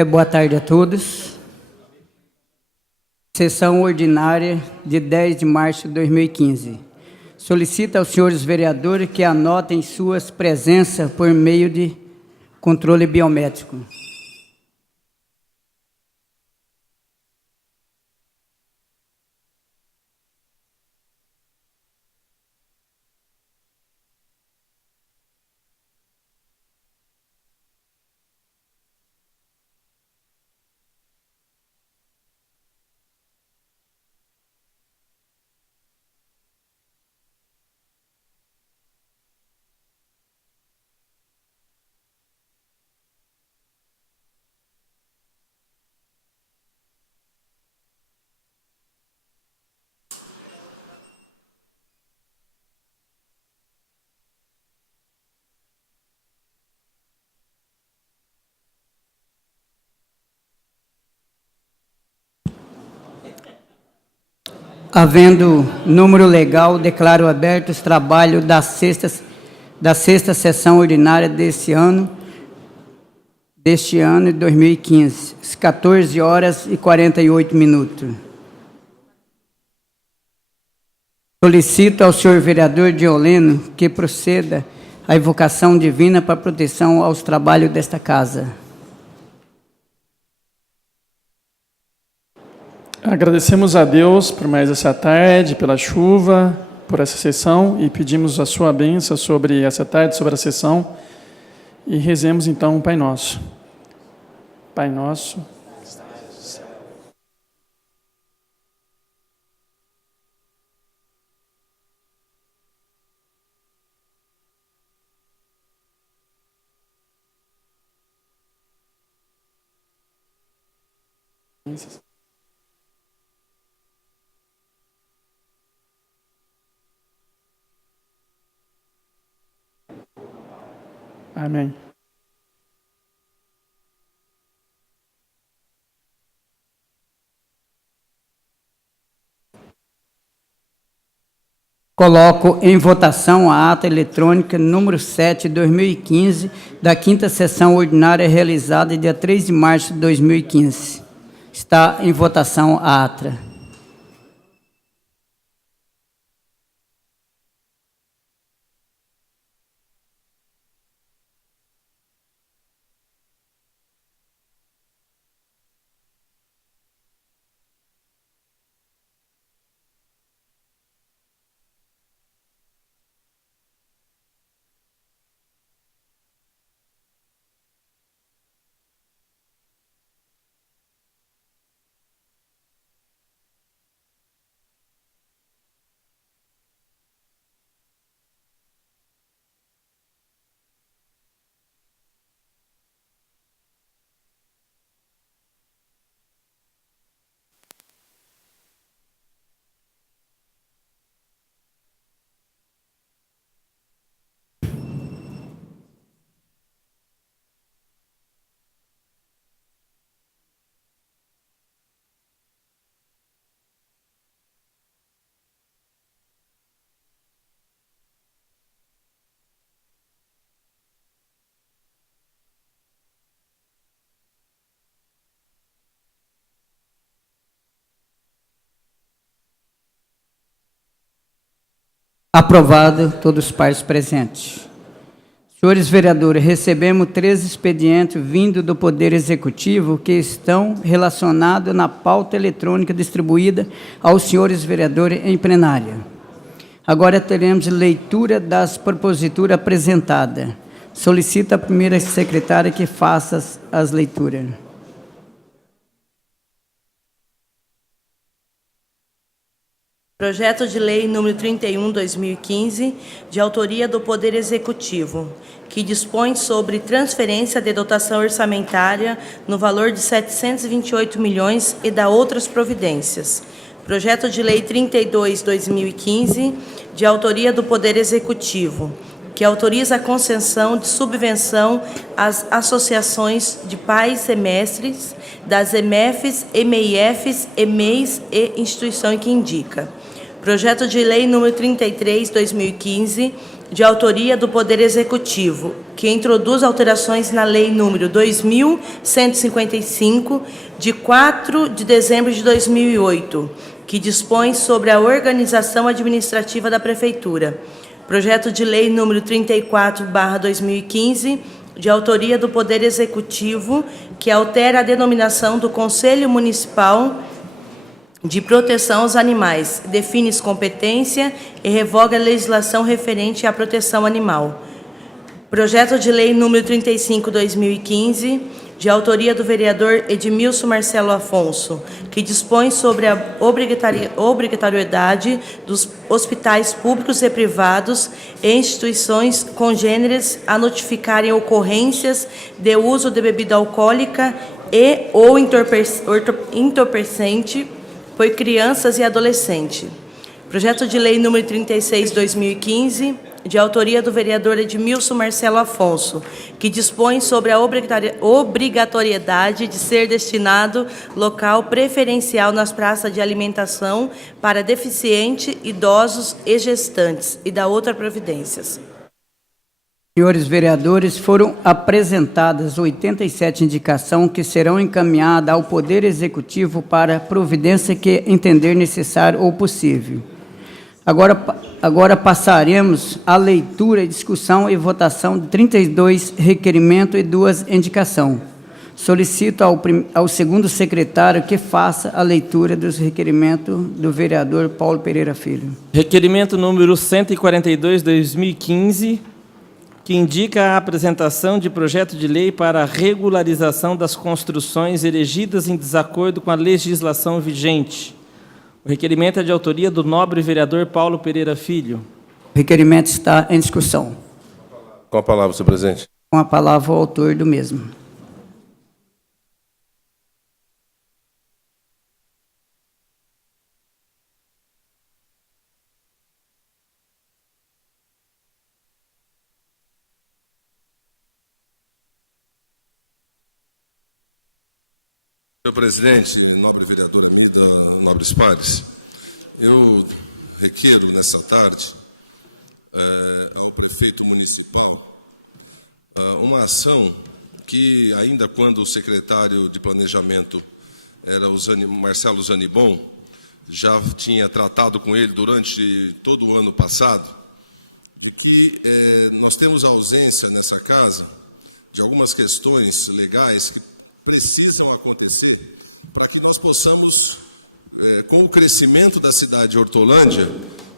Boa tarde a todos. Sessão ordinária de 10 de março de 2015. Solicito aos senhores vereadores que anotem suas presenças por meio de controle biométrico. Havendo número legal, declaro aberto os trabalhos da sexta sessão ordinária deste ano de 2015, às 14 horas e 48 minutos. Solicito ao senhor vereador Dioleno que proceda à invocação divina para proteção aos trabalhos desta casa. Agradecemos a Deus por mais essa tarde, pela chuva, por essa sessão, e pedimos a sua bênção sobre essa tarde, sobre a sessão, e rezemos então o Pai Nosso. Pai Nosso, que estás no céu. Amém. Coloco em votação a ata eletrônica número 7 de 2015, da 5ª sessão ordinária realizada dia 3 de março de 2015. Está em votação a ata. Aprovado, todos os pares presentes. Senhores vereadores, recebemos 3 expedientes vindos do Poder Executivo que estão relacionados na pauta eletrônica distribuída aos senhores vereadores em plenária. Agora teremos leitura das proposituras apresentadas. Solicito a primeira secretária que faça as leituras. Projeto de Lei número 31/2015, de autoria do Poder Executivo, que dispõe sobre transferência de dotação orçamentária no valor de 728 milhões e da outras providências. Projeto de Lei 32/2015, de autoria do Poder Executivo, que autoriza a concessão de subvenção às associações de pais e mestres das EMEFs, EMEIFs, EMEIs e instituição que indica. Projeto de Lei número 33/2015, de autoria do Poder Executivo, que introduz alterações na Lei nº 2.155, de 4 de dezembro de 2008, que dispõe sobre a organização administrativa da Prefeitura. Projeto de Lei nº 34/2015, de autoria do Poder Executivo, que altera a denominação do Conselho Municipal de Proteção aos Animais, define competência e revoga a legislação referente à proteção animal. Projeto de Lei nº 35/2015, de autoria do vereador Edmilson Marcelo Afonso, que dispõe sobre a obrigatoriedade dos hospitais públicos e privados e instituições congêneres a notificarem ocorrências de uso de bebida alcoólica e ou entorpecente por crianças e adolescentes. Projeto de Lei nº 36/2015, de autoria do vereador Edmilson Marcelo Afonso, que dispõe sobre a obrigatoriedade de ser destinado local preferencial nas praças de alimentação para deficientes, idosos e gestantes, e da outras providências. Senhores vereadores, foram apresentadas 87 indicações que serão encaminhadas ao Poder Executivo para providência que entender necessário ou possível. Agora passaremos à leitura, discussão e votação de 32 requerimentos e 2 indicações. Solicito ao segundo secretário que faça a leitura dos requerimentos do vereador Paulo Pereira Filho. Requerimento número 142/2015, que indica a apresentação de projeto de lei para a regularização das construções erigidas em desacordo com a legislação vigente. O requerimento é de autoria do nobre vereador Paulo Pereira Filho. O requerimento está em discussão. Com a palavra, senhor presidente. Com a palavra o autor do mesmo. Senhor presidente, nobre vereador Amida, nobres pares, eu requeiro nessa tarde ao prefeito municipal uma ação que, ainda quando o secretário de planejamento era o Marcelo Zanibon, já tinha tratado com ele durante todo o ano passado, de que nós temos ausência nessa casa de algumas questões legais que precisam acontecer para que nós possamos, com o crescimento da cidade de Hortolândia,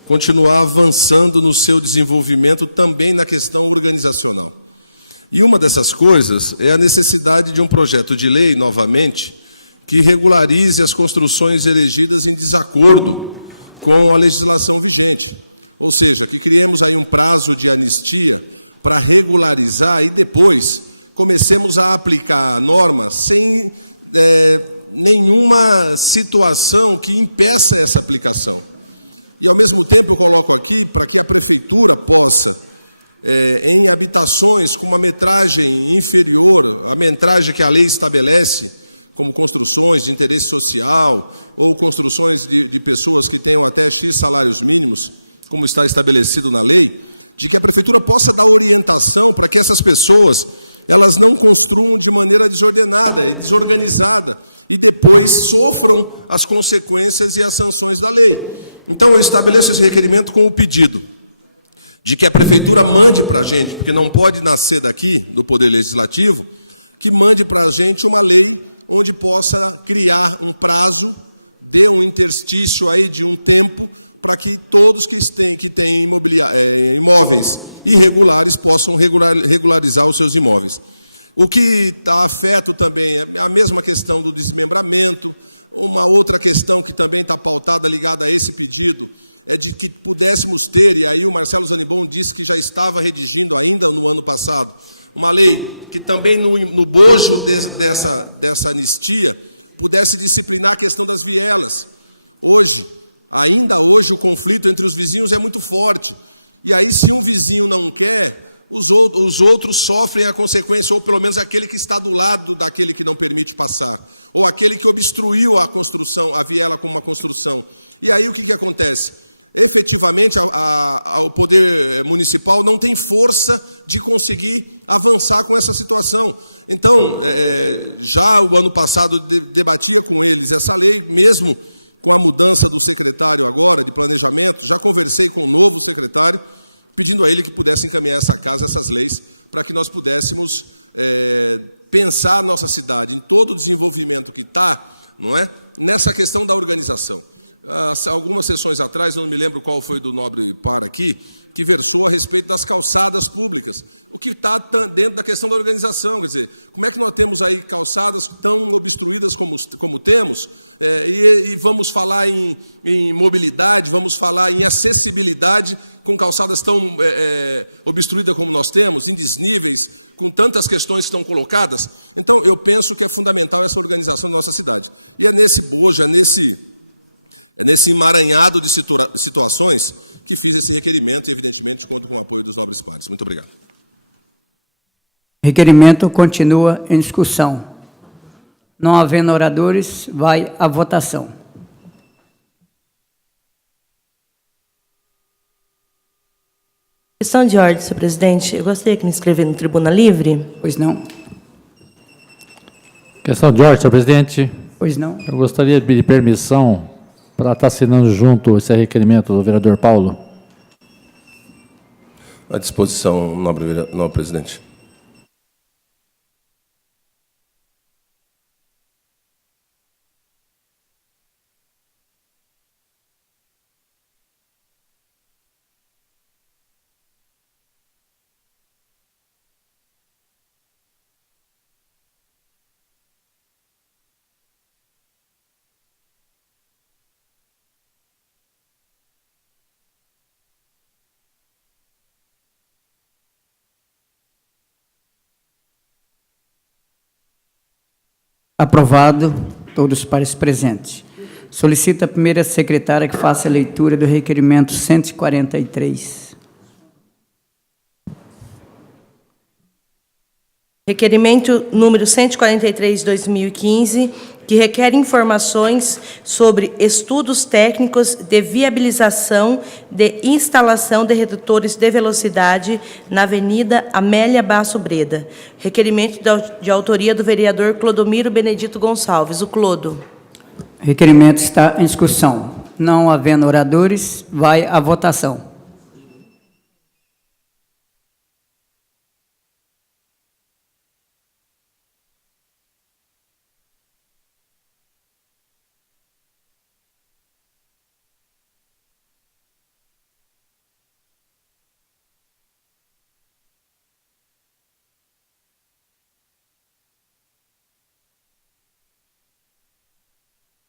continuar avançando no seu desenvolvimento também na questão organizacional. E uma dessas coisas é a necessidade de um projeto de lei, novamente, que regularize as construções erigidas em desacordo com a legislação vigente. Ou seja, que criemos aí um prazo de anistia para regularizar e depois comecemos a aplicar a norma sem nenhuma situação que impeça essa aplicação. E, ao mesmo tempo, eu coloco aqui para que a prefeitura possa, em habitações com uma metragem inferior à metragem que a lei estabelece, como construções de interesse social ou construções de pessoas que tenham até X salários mínimos, como está estabelecido na lei, de que a prefeitura possa dar orientação para que essas pessoas elas não construam de maneira desordenada e desorganizada e depois sofram as consequências e as sanções da lei. Então, eu estabeleço esse requerimento com o pedido de que a prefeitura mande para a gente, porque não pode nascer daqui, do Poder Legislativo, que mande para a gente uma lei onde possa criar um prazo, dê um interstício aí de um tempo, para que todos que têm imóveis irregulares possam regularizar os seus imóveis. O que está afeto também é a mesma questão do desmembramento. Uma outra questão que também está pautada, ligada a esse pedido, é de que pudéssemos ter, e aí o Marcelo Zanibon disse que já estava redigindo ainda no ano passado, uma lei que também no bojo dessa anistia pudesse disciplinar a questão das vielas. Ainda hoje, o conflito entre os vizinhos é muito forte. E aí, se um vizinho não quer, os outros sofrem a consequência, ou pelo menos aquele que está do lado daquele que não permite passar, ou aquele que obstruiu a construção, a viela com uma construção. E aí, o que acontece? efetivamente o poder municipal não tem força de conseguir avançar com essa situação. Então, já o ano passado debatia com eles essa lei, mesmo com a mudança do secretário agora, de planejamento, já conversei com o novo secretário, pedindo a ele que pudesse encaminhar essa casa, essas leis, para que nós pudéssemos pensar a nossa cidade em todo o desenvolvimento que está, não é, nessa questão da organização. Algumas sessões atrás, eu não me lembro qual foi do nobre par aqui, que versou a respeito das calçadas públicas, o que está dentro da questão da organização. Quer dizer, como é que nós temos aí calçadas tão obstruídas como temos, e vamos falar em mobilidade, vamos falar em acessibilidade com calçadas tão obstruídas como nós temos, em desníveis, com tantas questões que estão colocadas. Então, eu penso que é fundamental essa organização da nossa cidade. E é nesse bojo, é nesse emaranhado de situações que fiz esse requerimento e, evidentemente, conto com o apoio dos nobres pares. Muito obrigado. Requerimento continua em discussão. Não havendo oradores, vai à votação. Questão de ordem, senhor presidente. Eu gostaria que me inscrever no Tribuna Livre. Pois não? Questão de ordem, senhor presidente. Pois não? Eu gostaria de pedir permissão para estar assinando junto esse requerimento do vereador Paulo. À disposição, nobre presidente. Aprovado, todos os pares presentes. Solicita a primeira secretária que faça a leitura do requerimento 143. Requerimento número 143 de 2015, que requer informações sobre estudos técnicos de viabilização de instalação de redutores de velocidade na Avenida Amélia Basso Breda. Requerimento de autoria do vereador Clodomiro Benedito Gonçalves, o Clodo. Requerimento está em discussão. Não havendo oradores, vai à votação.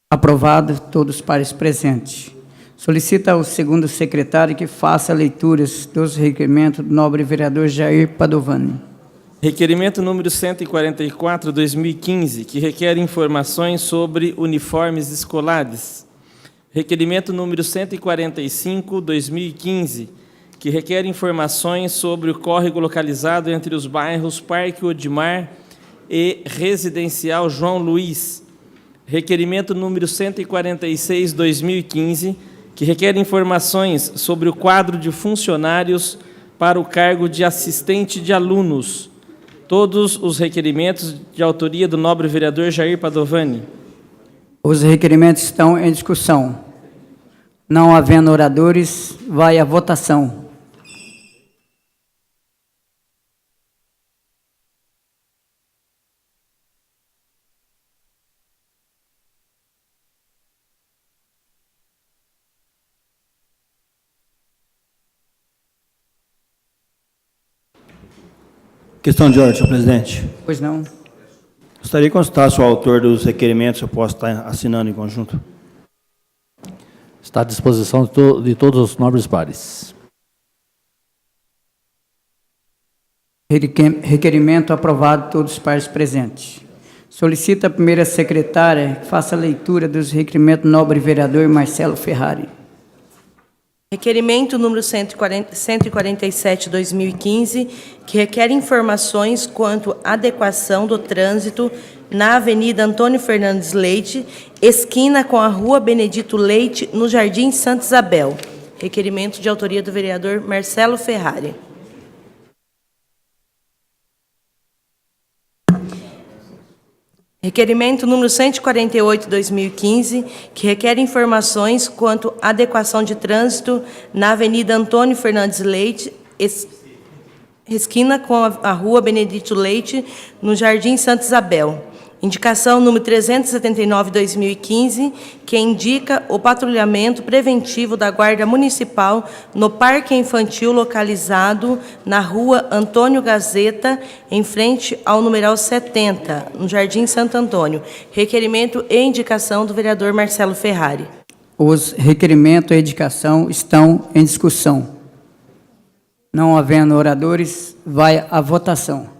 Aprovado, todos os pares presentes. Solicita ao segundo secretário que faça leituras dos requerimentos do nobre vereador Jair Padovani. Requerimento número 144, 2015, que requer informações sobre uniformes escolares. Requerimento número 145, 2015, que requer informações sobre o córrego localizado entre os bairros Parque Odimar e Residencial João Luiz. Requerimento número 146, 2015, que requer informações sobre o quadro de funcionários para o cargo de assistente de alunos. Todos os requerimentos de autoria do nobre vereador Jair Padovani. Os requerimentos estão em discussão. Não havendo oradores, vai à votação. Questão de ordem, senhor presidente. Pois não? Gostaria de consultar se o autor dos requerimentos eu posso estar assinando em conjunto. Está à disposição de todos os nobres pares. Requerimento aprovado, todos os pares presentes. Solicita a primeira secretária que faça a leitura dos requerimentos do nobre vereador Marcelo Ferrari. Requerimento número 147, 2015, que requer informações quanto à adequação do trânsito na Avenida Antônio Fernandes Leite, esquina com a Rua Benedito Leite, no Jardim Santa Isabel. Requerimento de autoria do vereador Marcelo Ferrari. Requerimento número 148/2015, que requer informações quanto à adequação de trânsito na Avenida Antônio Fernandes Leite, esquina com a Rua Benedito Leite, no Jardim Santa Isabel. Indicação número 379/2015, que indica o patrulhamento preventivo da Guarda Municipal no Parque Infantil localizado na Rua Antônio Gazeta, em frente ao numeral 70, no Jardim Santo Antônio. Requerimento e indicação do vereador Marcelo Ferrari. Os requerimentos e indicação estão em discussão. Não havendo oradores, vai à votação.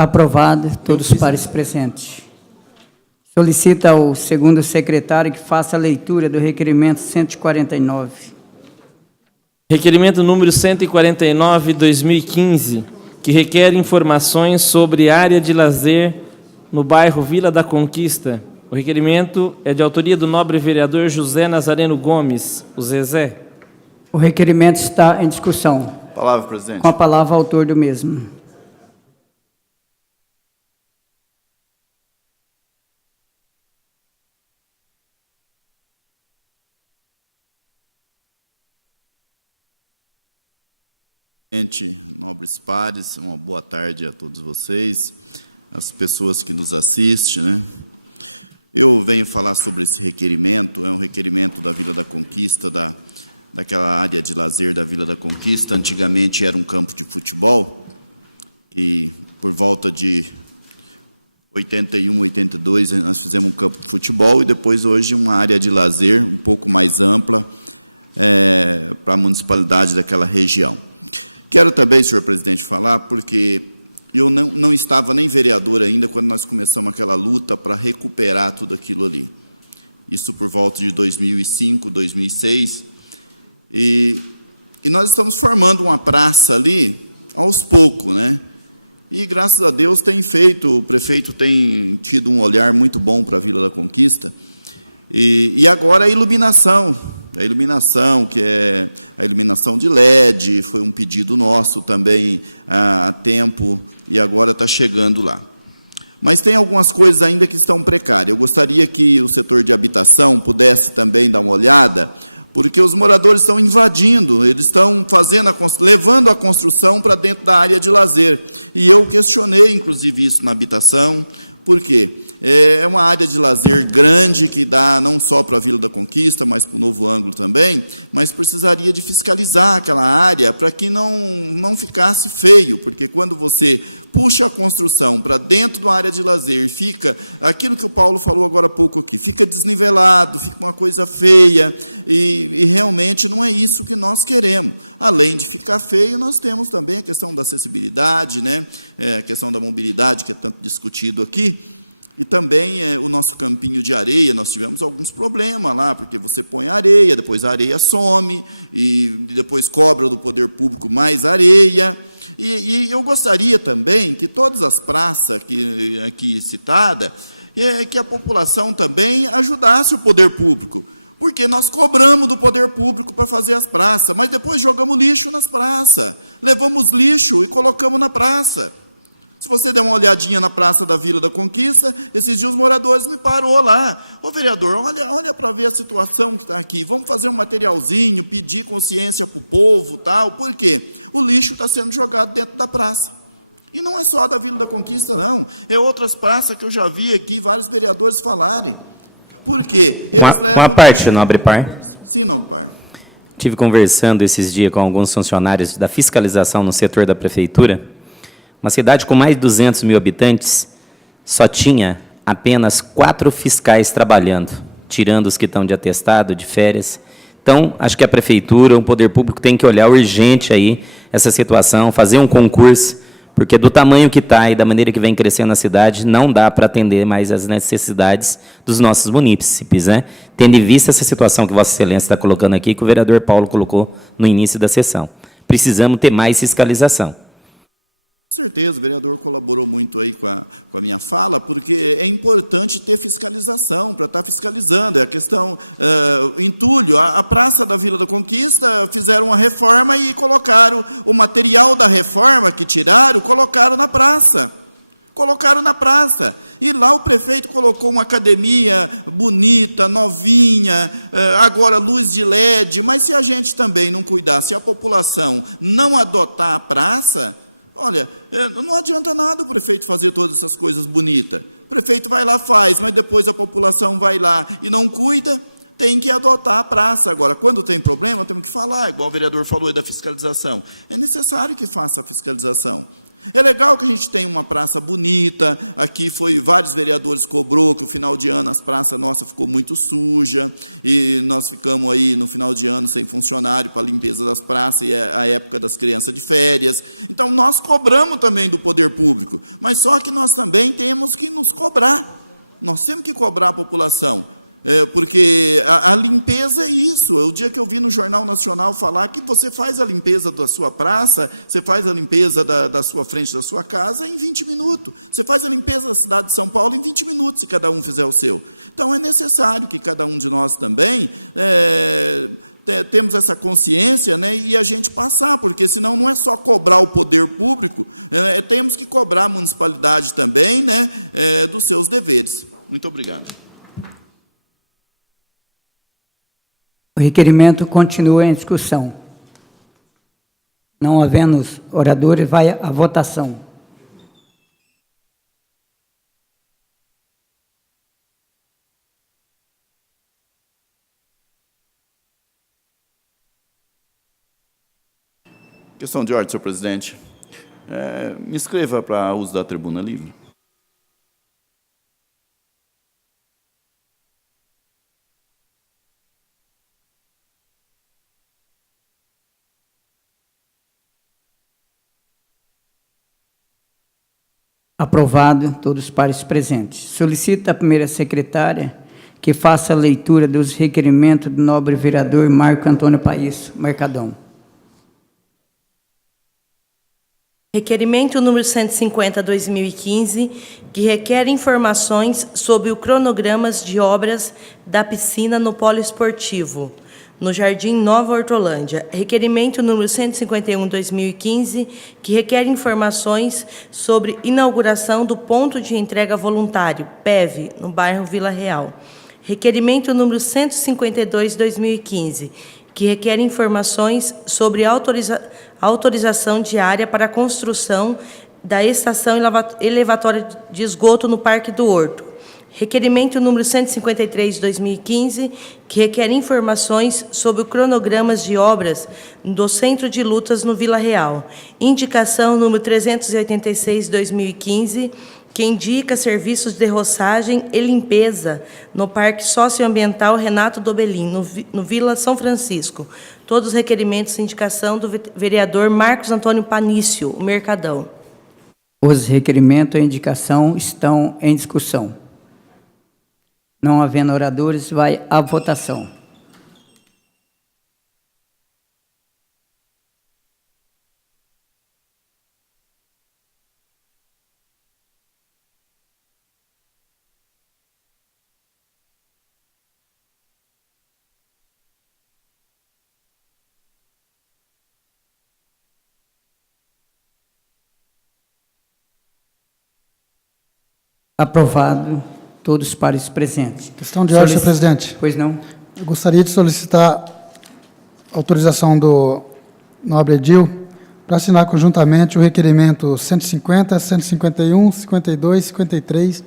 Aprovado, todos os pares presentes. Solicita ao segundo secretário que faça a leitura do requerimento 149. Requerimento número 149/2015, que requer informações sobre área de lazer no bairro Vila da Conquista. O requerimento é de autoria do nobre vereador José Nazareno Gomes, o Zezé. O requerimento está em discussão. Palavra, presidente. Com a palavra, o autor do mesmo. Nobres pares, uma boa tarde a todos vocês, as pessoas que nos assistem, né? Eu venho falar sobre esse requerimento, é um requerimento da Vila da Conquista, daquela área de lazer da Vila da Conquista. Antigamente era um campo de futebol, que por volta de 81, 82, nós fizemos um campo de futebol, e depois hoje uma área de lazer um pouco mais ampla para a municipalidade daquela região. Quero também, senhor presidente, falar, porque eu não estava nem vereador ainda quando nós começamos aquela luta para recuperar tudo aquilo ali. Isso por volta de 2005, 2006. E nós estamos formando uma praça ali aos poucos, né? E, graças a Deus, o prefeito tem tido um olhar muito bom para a Vila da Conquista. E agora a iluminação, que é a iluminação de LED, foi um pedido nosso também há tempo, e agora está chegando lá. Mas tem algumas coisas ainda que estão precárias. Eu gostaria que o setor de habitação pudesse também dar uma olhada, porque os moradores estão invadindo, eles estão levando a construção para dentro da área de lazer. E eu questionei, inclusive, isso na habitação. Por quê? É uma área de lazer grande que dá não só para a Vila da Conquista, mas para o Novo Ângulo também, mas precisaria de fiscalizar aquela área para que não ficasse feio, porque quando você puxa a construção para dentro de uma área de lazer, fica aquilo que o Paulo falou agora há pouco aqui, fica desnivelado, fica uma coisa feia, e realmente não é isso que nós queremos. Além de ficar feio, nós temos também a questão da acessibilidade, né? A questão da mobilidade, que é tanto discutido aqui. E também o nosso campinho de areia, nós tivemos alguns problemas lá, porque você põe areia, depois a areia some, e depois cobra do poder público mais areia. E eu gostaria também que todas as praças aqui citadas, que a população também ajudasse o poder público, porque nós cobramos do poder público para fazer as praças, mas depois jogamos lixo nas praças, levamos lixo e colocamos na praça. Se você der uma olhadinha na Praça da Vila da Conquista, esses dias os moradores me parou lá. Ô, vereador, olha para ver a situação que está aqui. Vamos fazer um materialzinho, pedir consciência para o povo, tal. Por quê? O lixo está sendo jogado dentro da praça. E não é só da Vila da Conquista, não. É outras praças que eu já vi aqui, vários vereadores falarem. Por quê? Uma parte, nobre par. Sim, nobre par. Estive conversando esses dias com alguns funcionários da fiscalização no setor da prefeitura. Uma cidade com mais de 200 mil habitantes só tinha apenas 4 fiscais trabalhando, tirando os que estão de atestado, de férias. Então, acho que a prefeitura, o poder público tem que olhar urgente aí essa situação, fazer um concurso, porque do tamanho que está e da maneira que vem crescendo a cidade, não dá para atender mais as necessidades dos nossos munícipes, né? Tendo em vista essa situação que Vossa Excelência está colocando aqui, que o vereador Paulo colocou no início da sessão. Precisamos ter mais fiscalização. Com certeza, o vereador colaborou muito aí com a minha fala, porque é importante ter fiscalização, para estar fiscalizando. É a questão, entulho, a Praça da Vila da Conquista, fizeram uma reforma e colocaram o material da reforma que tiraram, colocaram na praça. Colocaram na praça. E lá o prefeito colocou uma academia bonita, novinha, agora luz de LED, mas se a gente também não cuidar, se a população não adotar a praça, olha, não adianta nada o prefeito fazer todas essas coisas bonitas. O prefeito vai lá, faz, mas depois a população vai lá e não cuida, tem que adotar a praça. Agora, quando tem problema, temos que falar, igual o vereador falou aí da fiscalização. É necessário que faça a fiscalização. É legal que a gente tenha uma praça bonita, aqui vários vereadores cobrou que o final de ano as praças nossas ficou muito suja, e nós ficamos aí no final de ano sem funcionário para a limpeza das praças, e é a época das crianças de férias. Então, nós cobramos também do poder público, mas só que nós também temos que nos cobrar. Nós temos que cobrar a população. Porque a limpeza é isso. O dia que eu vi no Jornal Nacional falar que você faz a limpeza da sua praça, você faz a limpeza da sua frente da sua casa em 20 minutos. Você faz a limpeza da cidade de São Paulo em 20 minutos, se cada um fizer o seu. Então, é necessário que cada um de nós também temos essa consciência, né, e a gente passar, porque senão não é só cobrar o poder público, temos que cobrar a municipalidade também, né, dos seus deveres. Muito obrigado. O requerimento continua em discussão. Não havendo oradores, vai à votação. Questão de ordem, senhor presidente. Me inscreva para uso da tribuna livre. Aprovado, todos os pares presentes. Solicito à primeira secretária que faça a leitura dos requerimentos do nobre vereador Marco Antônio País Mercadão. Requerimento número 150/2015, que requer informações sobre o cronogramas de obras da piscina no polo esportivo, no Jardim Nova Hortolândia. Requerimento número 151/2015, que requer informações sobre inauguração do ponto de entrega voluntário, PEV, no bairro Vila Real. Requerimento número 152/2015, que requer informações sobre autorização de área para a construção da estação elevatória de esgoto no Parque do Horto. Requerimento número 153/2015, que requer informações sobre cronogramas de obras do Centro de Lutas no Vila Real. Indicação número 386/2015, que indica serviços de roçagem e limpeza no Parque Socioambiental Renato Dobelin, no Vila São Francisco. Todos os requerimentos e indicação do vereador Marcos Antônio Panício, o Mercadão. Os requerimentos e indicação estão em discussão. Não havendo oradores, vai à votação. Aprovado. Todos os pares presentes. Questão de ordem, senhor presidente. Pois não. Eu gostaria de solicitar autorização do nobre Edil para assinar conjuntamente o requerimento 150, 151, 52, 53.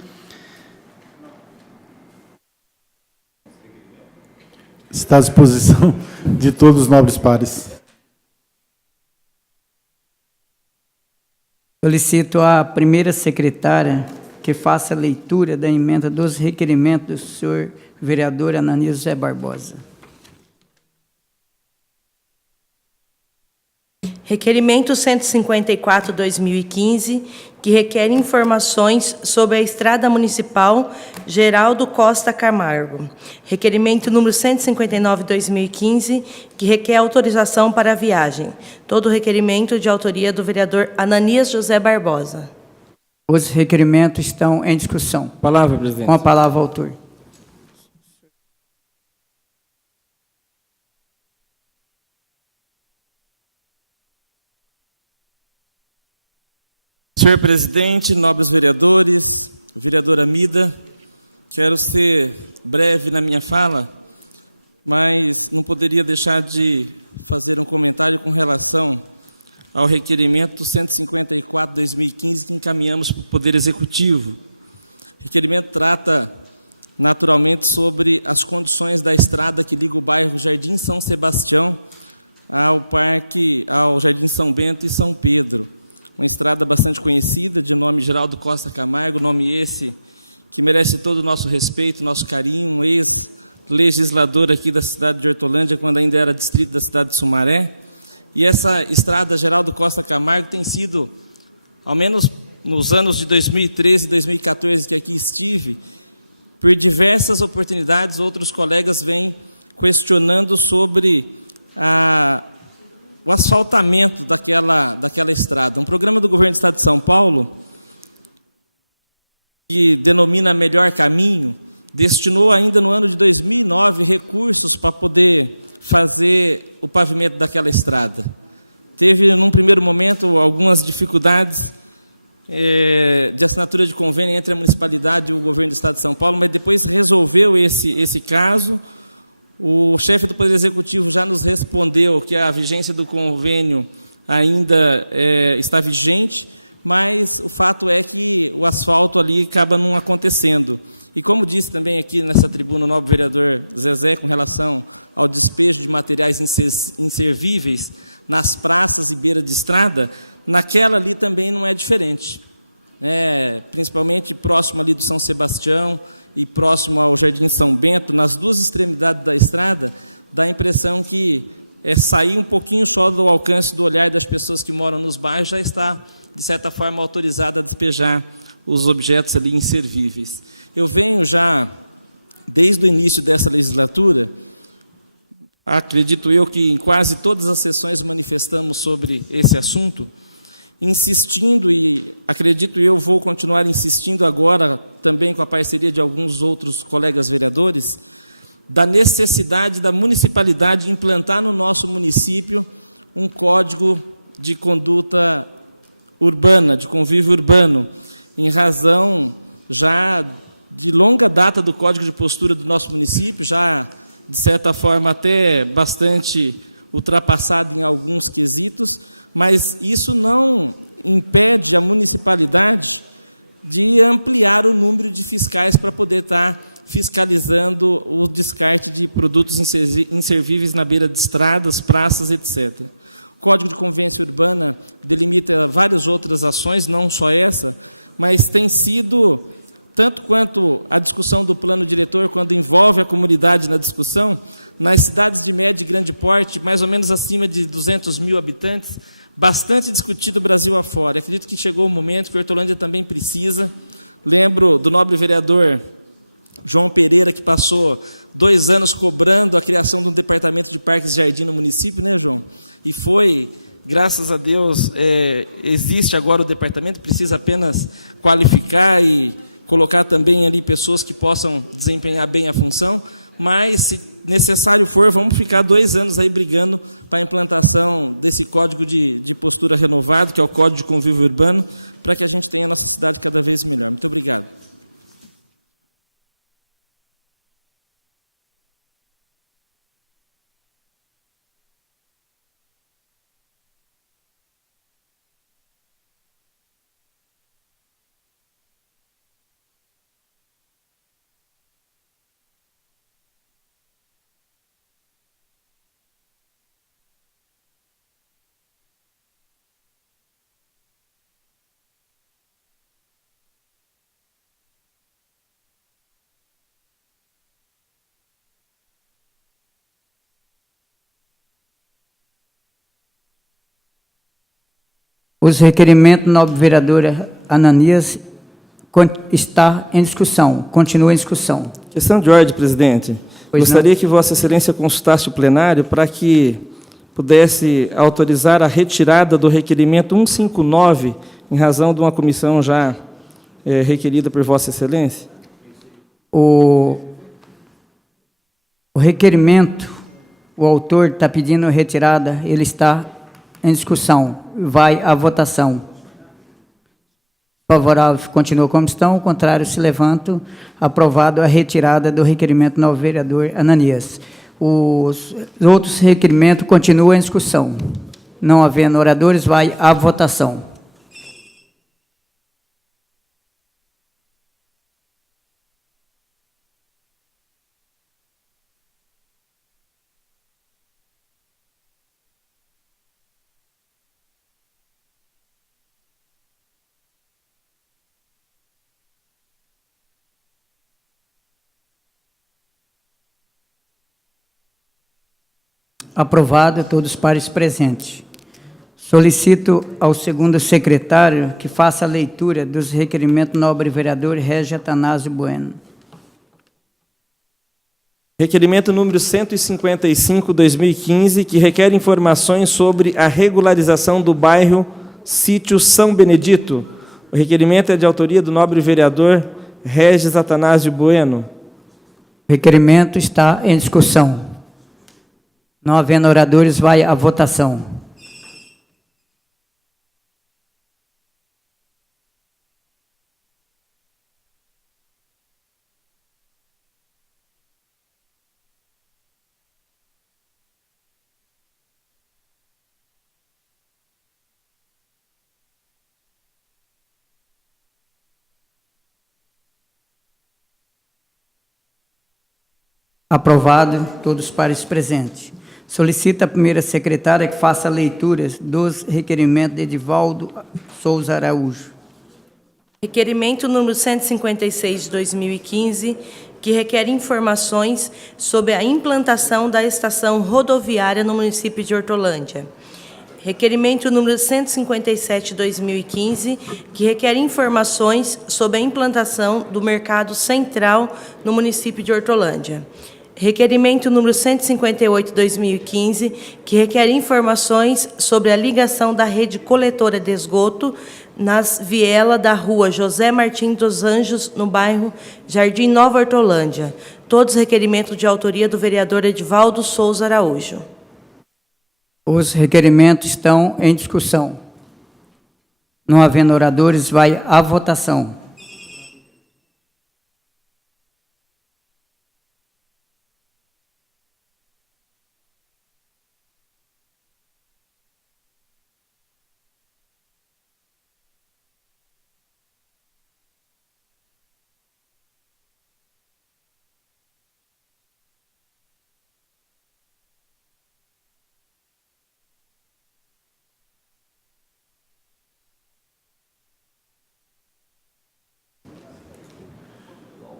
Está à disposição de todos os nobres pares. Solicito à primeira secretária que faça a leitura da emenda dos requerimentos do senhor vereador Ananias José Barbosa. Requerimento 154/2015, que requer informações sobre a Estrada Municipal Geraldo Costa Camargo. Requerimento número 159/2015, que requer autorização para a viagem. Todo requerimento de autoria do vereador Ananias José Barbosa. Os requerimentos estão em discussão. Palavra, presidente. Com a palavra, o autor. Senhor presidente, nobres vereadores, vereador Amida, quero ser breve na minha fala, mas não poderia deixar de fazer um comentário com relação ao requerimento 154/2015 que encaminhamos para o Poder Executivo. O requerimento trata, naturalmente, sobre as condições da estrada que liga o bairro Jardim São Sebastião ao Jardim São Bento e São Pedro. Uma estrada bastante conhecida, de nome Geraldo Costa Camargo, nome esse que merece todo o nosso respeito, nosso carinho, um ex-legislador aqui da cidade de Hortolândia, quando ainda era distrito da cidade de Sumaré. E essa estrada Geraldo Costa Camargo tem sido, ao menos nos anos de 2013 e 2014 que aqui estive, por diversas oportunidades, outros colegas vêm questionando sobre o asfaltamento daquela estrada. Um programa do governo do Estado de São Paulo, que denomina Melhor Caminho, destinou ainda no ano de 2009 recursos para poder fazer o pavimento daquela estrada. Teve, num primeiro momento, algumas dificuldades de assinatura de convênio entre a municipalidade e o governo do Estado de São Paulo, mas depois resolveu esse caso. O chefe do Poder Executivo já nos respondeu que a vigência do convênio ainda está vigente, mas o fato é que o asfalto ali acaba não acontecendo. E como disse também aqui nessa tribuna o nobre vereador Zezé, com relação ao despejo de materiais inservíveis nas praças e beira de estrada, naquela ali também não é diferente. Principalmente próximo ali do São Sebastião e próximo ao Jardim São Bento, nas duas extremidades da estrada, dá a impressão que sair um pouquinho só do alcance do olhar das pessoas que moram nos bairros já está, de certa forma, autorizada a despejar os objetos ali inservíveis. Eu venho já, desde o início dessa legislatura, acredito eu que em quase todas as sessões manifestamos sobre esse assunto, insistindo, e acredito eu vou continuar insistindo agora, também com a parceria de alguns outros colegas vereadores, da necessidade da municipalidade implantar no nosso município um código de conduta urbana, de convívio urbano, em razão já de longa data do Código de Postura do nosso município, já, de certa forma, até bastante ultrapassado em alguns quesitos, mas isso não impede a municipalidade de ampliar o número de fiscais para poder estar fiscalizando o descarte de produtos inservíveis na beira de estradas, praças, etc. O Código de Convivência Urbana delimita várias outras ações, não só essa, mas tem sido, tanto quanto a discussão do plano diretor, quando envolve a comunidade na discussão, nas cidades de médio e grande porte, mais ou menos acima de 200 mil habitantes, bastante discutido Brasil afora. Acredito que chegou o momento que a Hortolândia também precisa. Lembro do nobre vereador João Pereira, que passou 2 anos cobrando a criação de um departamento de parques e jardim no município, né, João? E foi, graças a Deus, existe agora o departamento, precisa apenas qualificar e colocar também ali pessoas que possam desempenhar bem a função, mas, se necessário for, vamos ficar 2 anos aí brigando para a implantação desse código de postura renovado, que é o Código de Convívio Urbano, para que a gente tenha a nossa cidade cada vez melhor. Muito obrigado. Os requerimentos, nobre vereador Ananias, está em discussão, continua em discussão. Questão de ordem, presidente. Pois Gostaria que Vossa Excelência consultasse o plenário para que pudesse autorizar a retirada do requerimento 159, em razão de uma comissão já requerida por Vossa Excelência. O requerimento, o autor está pedindo retirada, ele está em discussão. Vai à votação. Favorável, continua como estão. O contrário, se levanta. Aprovado a retirada do requerimento do vereador Ananias. Os outros requerimentos continuam em discussão. Não havendo oradores, vai à votação. Aprovado, todos os pares presentes. Solicito ao segundo secretário que faça a leitura dos requerimentos do nobre vereador Régio Atanásio Bueno. Requerimento número 155/2015, que requer informações sobre a regularização do bairro Sítio São Benedito. O requerimento é de autoria do nobre vereador Régis Atanásio Bueno. O requerimento está em discussão. Não havendo oradores, vai à votação. Aprovado, todos os pares presentes. Solicita a primeira secretária que faça a leitura dos requerimentos de Edivaldo Souza Araújo. Requerimento número 156 de 2015, que requer informações sobre a implantação da estação rodoviária no município de Hortolândia. Requerimento número 157 de 2015, que requer informações sobre a implantação do mercado central no município de Hortolândia. Requerimento número 158 de 2015, que requer informações sobre a ligação da rede coletora de esgoto nas vielas da rua José Martins dos Anjos, no bairro Jardim Nova Hortolândia. Todos requerimentos de autoria do vereador Edivaldo Souza Araújo. Os requerimentos estão em discussão. Não havendo oradores, vai à votação.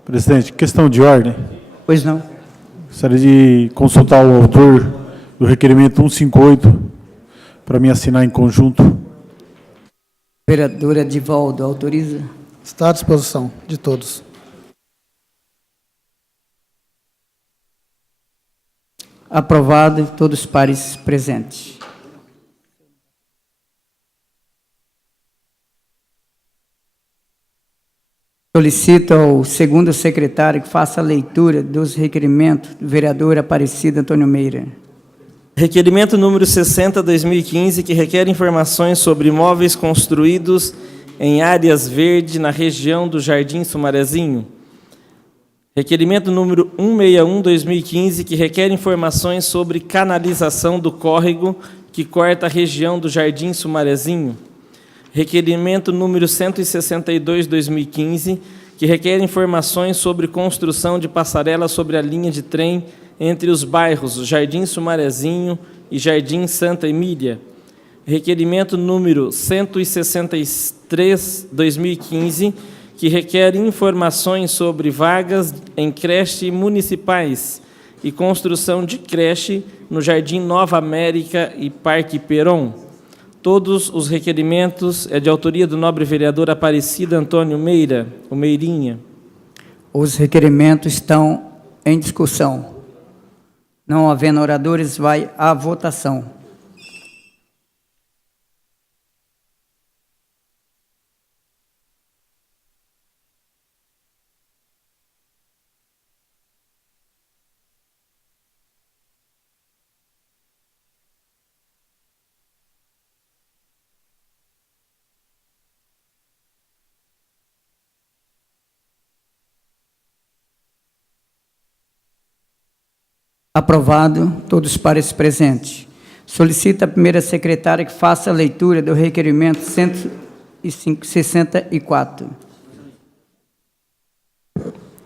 Presidente, questão de ordem. Pois não. Gostaria de consultar o autor do requerimento 158 para me assinar em conjunto. Vereador Edivaldo, autoriza? Está à disposição de todos. Aprovado, todos os pares presentes. Solicito ao segundo secretário que faça a leitura dos requerimentos do vereador Aparecido Antônio Meira. Requerimento número 60/2015, que requer informações sobre imóveis construídos em áreas verdes na região do Jardim Sumarezinho. Requerimento número 161/2015, que requer informações sobre canalização do córrego que corta a região do Jardim Sumarezinho. Requerimento número 162/2015, que requer informações sobre construção de passarela sobre a linha de trem entre os bairros Jardim Sumarezinho e Jardim Santa Emília. Requerimento número 163/2015, que requer informações sobre vagas em creche municipais e construção de creche no Jardim Nova América e Parque Peron. Todos os requerimentos é de autoria do nobre vereador Aparecido Antônio Meira, o Meirinha. Os requerimentos estão em discussão. Não havendo oradores, vai à votação. Aprovado. Todos os pares presentes. Solicita a primeira secretária que faça a leitura do requerimento 164.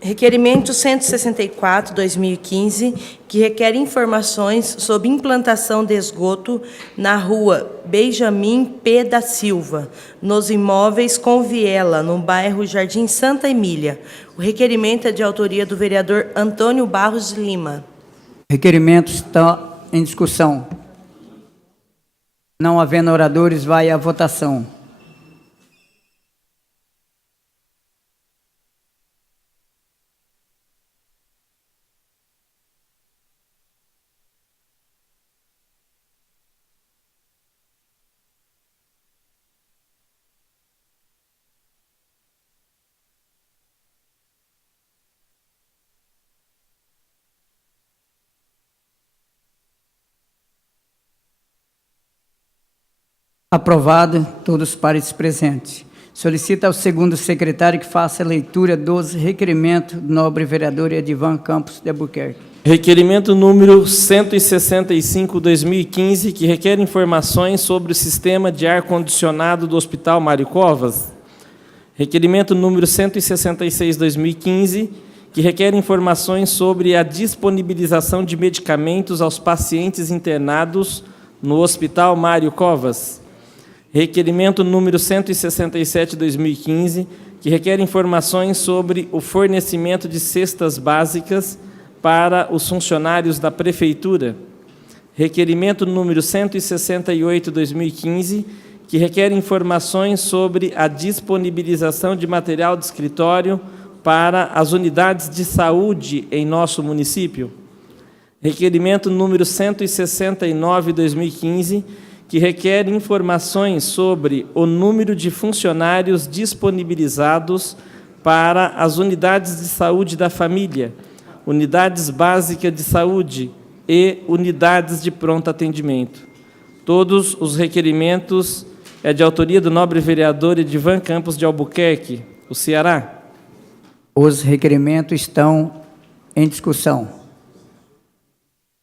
Requerimento 164, 2015, que requer informações sobre implantação de esgoto na rua Benjamin P. da Silva, nos imóveis com viela, no bairro Jardim Santa Emília. O requerimento é de autoria do vereador Antônio Barros de Lima. Requerimento está em discussão. Não havendo oradores, vai à votação. Aprovado. Todos os pares presentes. Solicita ao segundo secretário que faça a leitura dos requerimentos do nobre vereador Edivan Campos de Albuquerque. Requerimento número 165, 2015, que requer informações sobre o sistema de ar-condicionado do Hospital Mário Covas. Requerimento número 166, 2015, que requer informações sobre a disponibilização de medicamentos aos pacientes internados no Hospital Mário Covas. Requerimento número 167, 2015, que requer informações sobre o fornecimento de cestas básicas para os funcionários da Prefeitura. Requerimento número 168, 2015, que requer informações sobre a disponibilização de material de escritório para as unidades de saúde em nosso município. Requerimento número 169, 2015, que requer informações sobre o número de funcionários disponibilizados para as unidades de saúde da família, unidades básicas de saúde e unidades de pronto atendimento. Todos os requerimentos é de autoria do nobre vereador Edivan Campos de Albuquerque, o Ceará. Os requerimentos estão em discussão.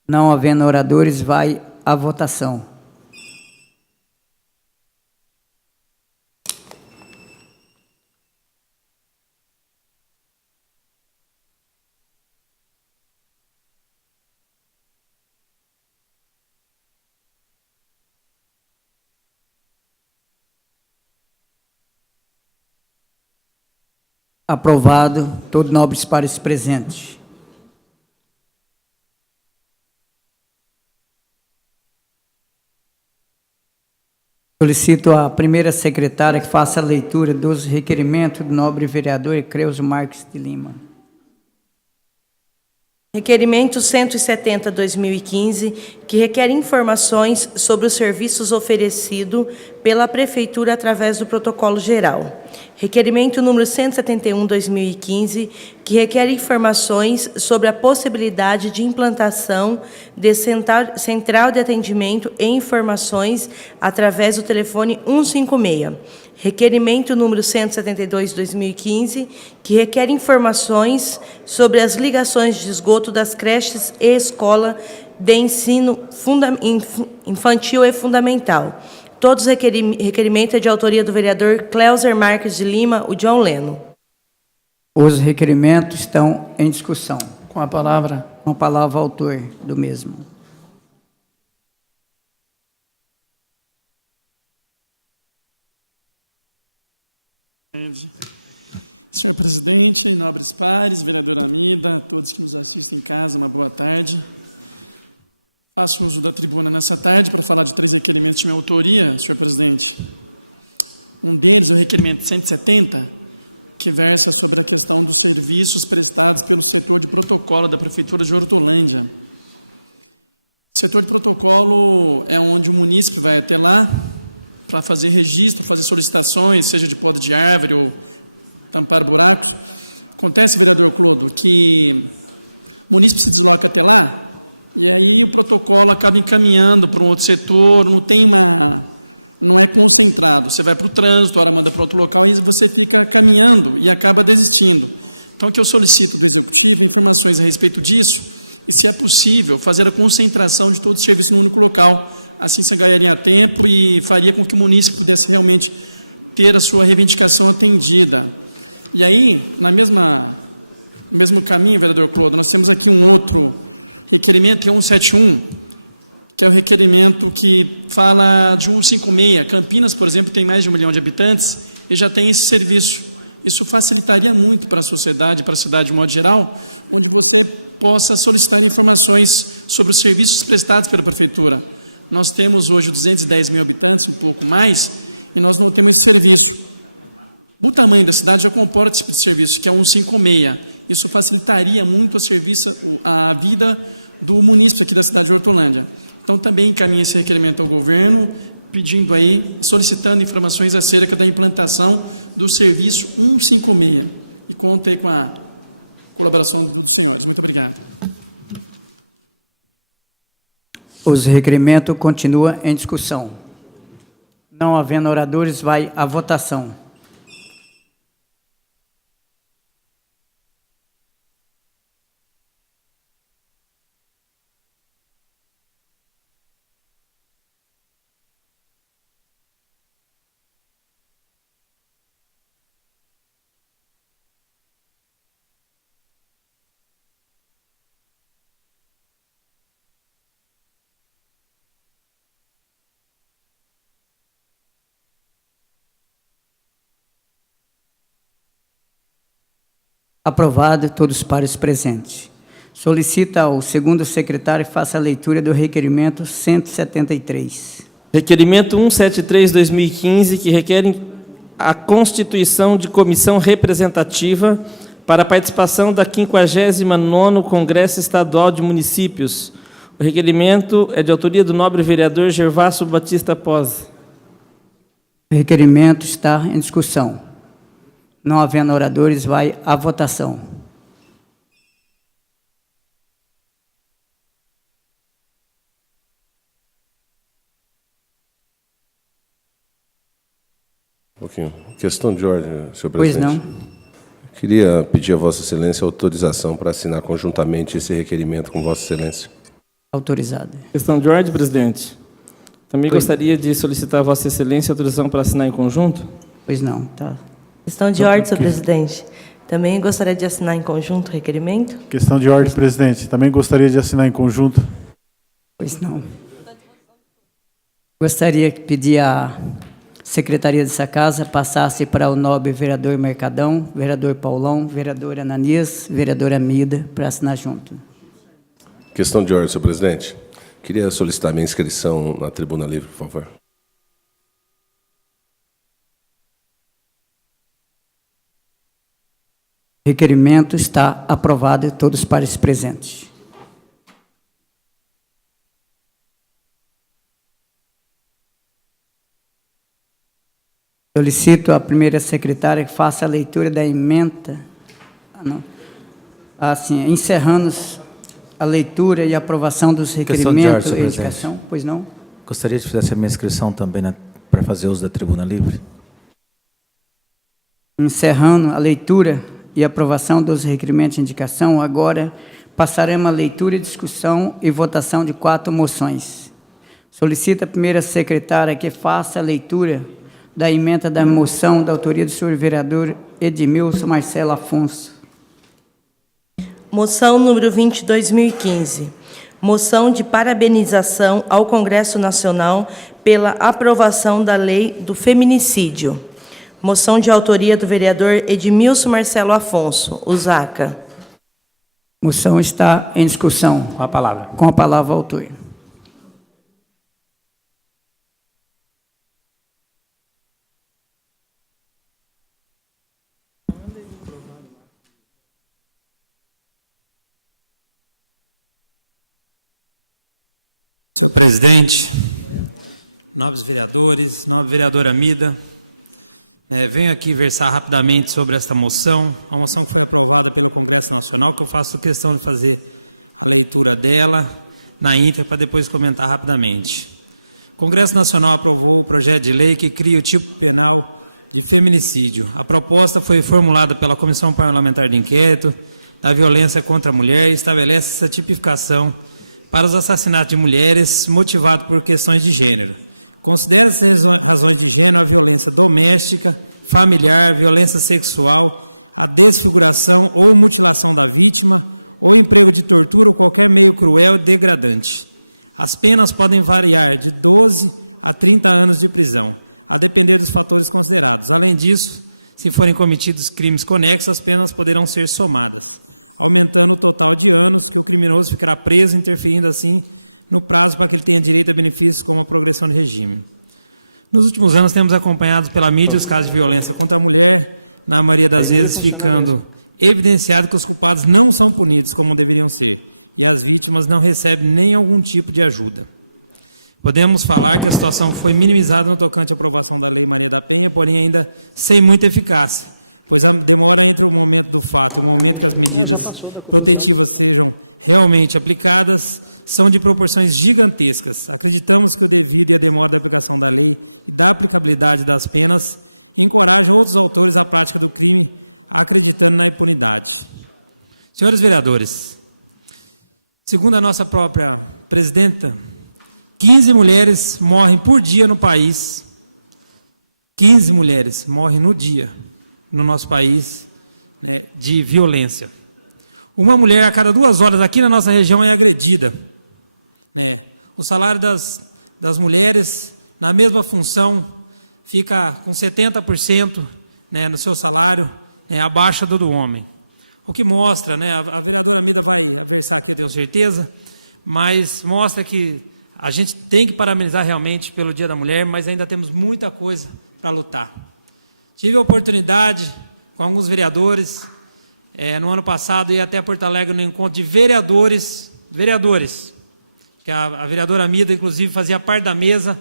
Não havendo oradores, vai à votação. Aprovado. Todos nobres pares presentes. Solicito à primeira secretária que faça a leitura dos requerimentos do nobre vereador Creuso Marques de Lima. Requerimento 170, 2015, que requer informações sobre os serviços oferecidos pela Prefeitura através do protocolo geral. Requerimento número 171, 2015, que requer informações sobre a possibilidade de implantação de central de atendimento e informações através do telefone 156. Requerimento número 172, 2015, que requer informações sobre as ligações de esgoto das creches e escola de ensino infantil e fundamental. Todos os requerimentos é de autoria do vereador Cleuser Marques de Lima, o John Leno. Os requerimentos estão em discussão. Com a palavra. Com a palavra ao autor do mesmo. Senhor presidente, nobres pares, vereadora Amida, todos que nos assistem em casa, uma boa tarde. Faço uso da tribuna nessa tarde para falar de 3 requerimentos de minha autoria, senhor presidente. Um deles é o requerimento 170, que versa sobre a questão dos serviços prestados pelo setor de protocolo da Prefeitura de Hortolândia. O setor de protocolo é onde o munícipe vai até lá para fazer registro, fazer solicitações, seja de poda de árvore ou tampar buracos. Acontece, vereador Clodo, que o munícipe se desloca até lá e aí o protocolo acaba encaminhando para um outro setor, não é concentrado. Você vai para o trânsito, a hora manda para outro local e você fica caminhando e acaba desistindo. Então, o que eu solicito do Executivo é informações a respeito disso e, se é possível, fazer a concentração de todo o serviço no único local. Assim, você ganharia tempo e faria com que o munícipe pudesse realmente ter a sua reivindicação atendida. E aí, no mesmo caminho, vereador Clodo, nós temos aqui um outro requerimento, que é 171, que é o requerimento que fala de 156. Campinas, por exemplo, tem mais de 1 milhão de habitantes e já tem esse serviço. Isso facilitaria muito para a sociedade, para a cidade de modo geral, onde você possa solicitar informações sobre os serviços prestados pela Prefeitura. Nós temos hoje 210 mil habitantes, um pouco mais, e nós não temos esse serviço. O tamanho da cidade já comporta esse tipo de serviço, que é 156. Isso facilitaria muito a vida do munícipe aqui da cidade de Hortolândia. Então, também encaminha esse requerimento ao governo, pedindo aí, solicitando informações acerca da implantação do serviço 156. E conto aí com a colaboração dos senhores. Muito obrigado. Os requerimentos continuam em discussão. Não havendo oradores, vai à votação. Aprovado, todos os pares presentes. Solicita ao segundo secretário que faça a leitura do requerimento 173. Requerimento 173/2015, que requer a constituição de comissão representativa para a participação da 59º Congresso Estadual de Municípios. O requerimento é de autoria do nobre vereador Gervasso Batista Pose. O requerimento está em discussão. Não havendo oradores, vai à votação. Um pouquinho. Questão de ordem, senhor Pois presidente. não. Queria pedir a Vossa Excelência autorização para assinar conjuntamente esse requerimento com Vossa Excelência. Autorizado. Questão de ordem, presidente. Também Pois. gostaria de solicitar a Vossa Excelência autorização para assinar em conjunto. Pois não, tá. Questão de ordem, senhor presidente. Também gostaria de assinar em conjunto o requerimento. Questão de ordem, presidente. Também gostaria de assinar em conjunto. Pois não. Gostaria de pedir à secretaria dessa casa passasse para o nobre vereador Mercadão, vereador Paulão, vereador Ananias, vereadora Mida, para assinar junto. Questão de ordem, senhor presidente. Queria solicitar minha inscrição na tribuna livre, por favor. Requerimento está aprovado, todos os pares presentes. Solicito à primeira secretária que faça a leitura da emenda. Encerrando a leitura e aprovação dos requerimentos e indicação. Pois não? Gostaria de fazer a minha inscrição também para fazer uso da tribuna livre. Encerrando a leitura e aprovação dos requerimentos de indicação, agora passaremos a leitura, discussão e votação de 4 moções. Solicito a primeira secretária que faça a leitura da emenda da moção da autoria do senhor vereador Edmilson Marcelo Afonso. Moção número 20, 2015. Moção de parabenização ao Congresso Nacional pela aprovação da lei do feminicídio. Moção de autoria do vereador Edmilson Marcelo Afonso, Usaca. Moção está em discussão. Com a palavra. Com a palavra, o autor. Senhor presidente, nobres vereadores, nobre vereadora Amida, venho aqui versar rapidamente sobre esta moção, a moção que foi aprovada pelo Congresso Nacional, que eu faço questão de fazer a leitura dela na íntegra para depois comentar rapidamente. O Congresso Nacional aprovou o projeto de lei que cria o tipo penal de feminicídio. A proposta foi formulada pela Comissão Parlamentar de Inquérito da Violência contra a Mulher e estabelece essa tipificação para os assassinatos de mulheres motivados por questões de gênero. Considera-se razões de gênero a violência doméstica, familiar, violência sexual, a desfiguração ou mutilação da vítima, ou emprego de tortura ou qualquer meio cruel e degradante. As penas podem variar de 12 a 30 anos de prisão, a depender dos fatores considerados. Além disso, se forem cometidos crimes conexos, as penas poderão ser somadas, aumentando o total de anos que o criminoso ficará preso, interferindo assim no prazo para que ele tenha direito a benefícios como a progressão de regime. Nos últimos anos temos acompanhado pela mídia os casos de violência contra a mulher, na maioria das vezes ficando evidenciado que os culpados não são punidos como deveriam ser e as vítimas não recebem nem algum tipo de ajuda. Podemos falar que a situação foi minimizada no tocante à aprovação da Lei Maria da Penha, porém ainda sem muita eficácia, pois a demora entre o momento do fato e o momento que as medidas protetivas sejam realmente aplicadas são de proporções gigantescas. Acreditamos que o devido e a demora da aplicação da lei e da aplicabilidade das penas encorajam outros autores à prática do crime, acreditando na impunidade. Senhores vereadores, segundo a nossa própria presidenta, 15 mulheres morrem por dia no país. 15 mulheres morrem no dia no nosso país, de violência. Uma mulher a cada 2 horas aqui na nossa região é agredida. O salário das mulheres, na mesma função, fica com 70% no seu salário, abaixo do homem. O que mostra, a vereadora Amida vai versar aqui, eu tenho certeza, mas mostra que a gente tem que parabenizar realmente pelo Dia da Mulher, mas ainda temos muita coisa para lutar. Tive a oportunidade, com alguns vereadores, no ano passado, ir até Porto Alegre no encontro de vereadores, que a vereadora Amida, inclusive, fazia parte da mesa,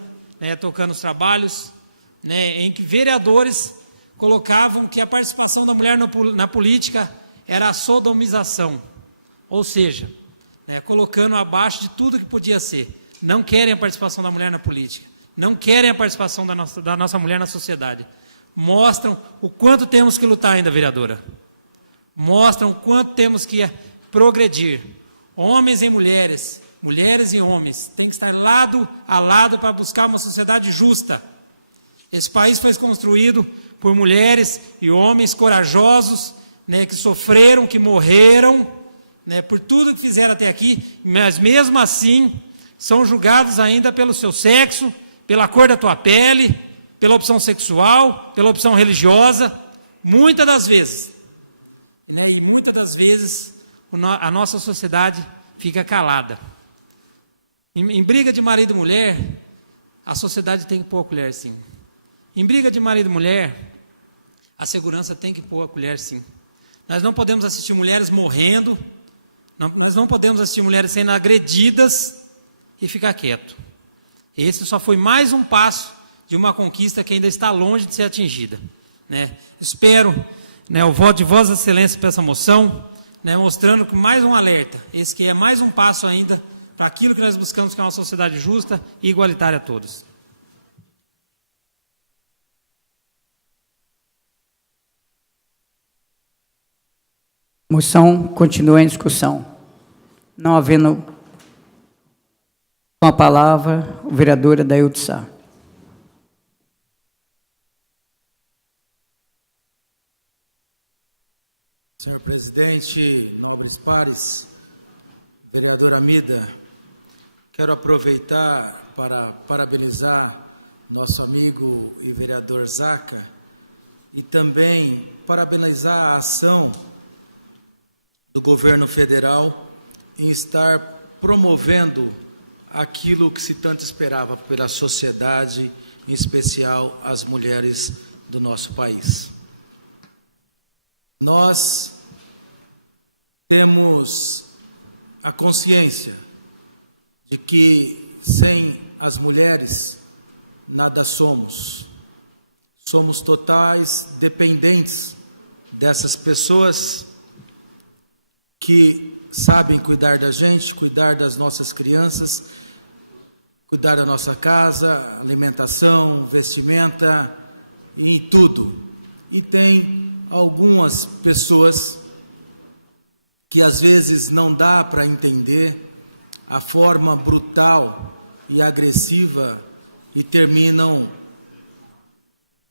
tocando os trabalhos, em que vereadores colocavam que a participação da mulher na política era a sodomização, ou seja, colocando abaixo de tudo que podia ser. Não querem a participação da mulher na política, não querem a participação da nossa mulher na sociedade. Mostram o quanto temos que lutar ainda, vereadora. Mostram o quanto temos que progredir. Homens e mulheres, mulheres e homens, têm que estar lado a lado para buscar uma sociedade justa. Esse país foi construído por mulheres e homens corajosos, que sofreram, que morreram, por tudo que fizeram até aqui, mas mesmo assim são julgados ainda pelo seu sexo, pela cor da tua pele, pela opção sexual, pela opção religiosa, muitas das vezes. E muitas das vezes a nossa sociedade fica calada. Em briga de marido e mulher, a sociedade tem que pôr a colher, sim. Em briga de marido e mulher, a segurança tem que pôr a colher, sim. Nós não podemos assistir mulheres morrendo, nós não podemos assistir mulheres sendo agredidas e ficar quieto. Esse só foi mais um passo de uma conquista que ainda está longe de ser atingida. Espero o voto de Vossa Excelência para essa moção, mostrando que mais um alerta, esse que é mais um passo ainda para aquilo que nós buscamos, que é uma sociedade justa e igualitária a todos. Moção continua em discussão. Não havendo com a palavra o vereador Adaildo Sá. Senhor presidente, nobres pares, vereadora Amida, quero aproveitar para parabenizar nosso amigo e vereador Zaca e também parabenizar a ação do governo federal em estar promovendo aquilo que se tanto esperava pela sociedade, em especial as mulheres do nosso país. Nós temos a consciência de que sem as mulheres nada somos. Somos totais dependentes dessas pessoas que sabem cuidar da gente, cuidar das nossas crianças, cuidar da nossa casa, alimentação, vestimenta e em tudo. E tem algumas pessoas que às vezes não dá para entender a forma brutal e agressiva e terminam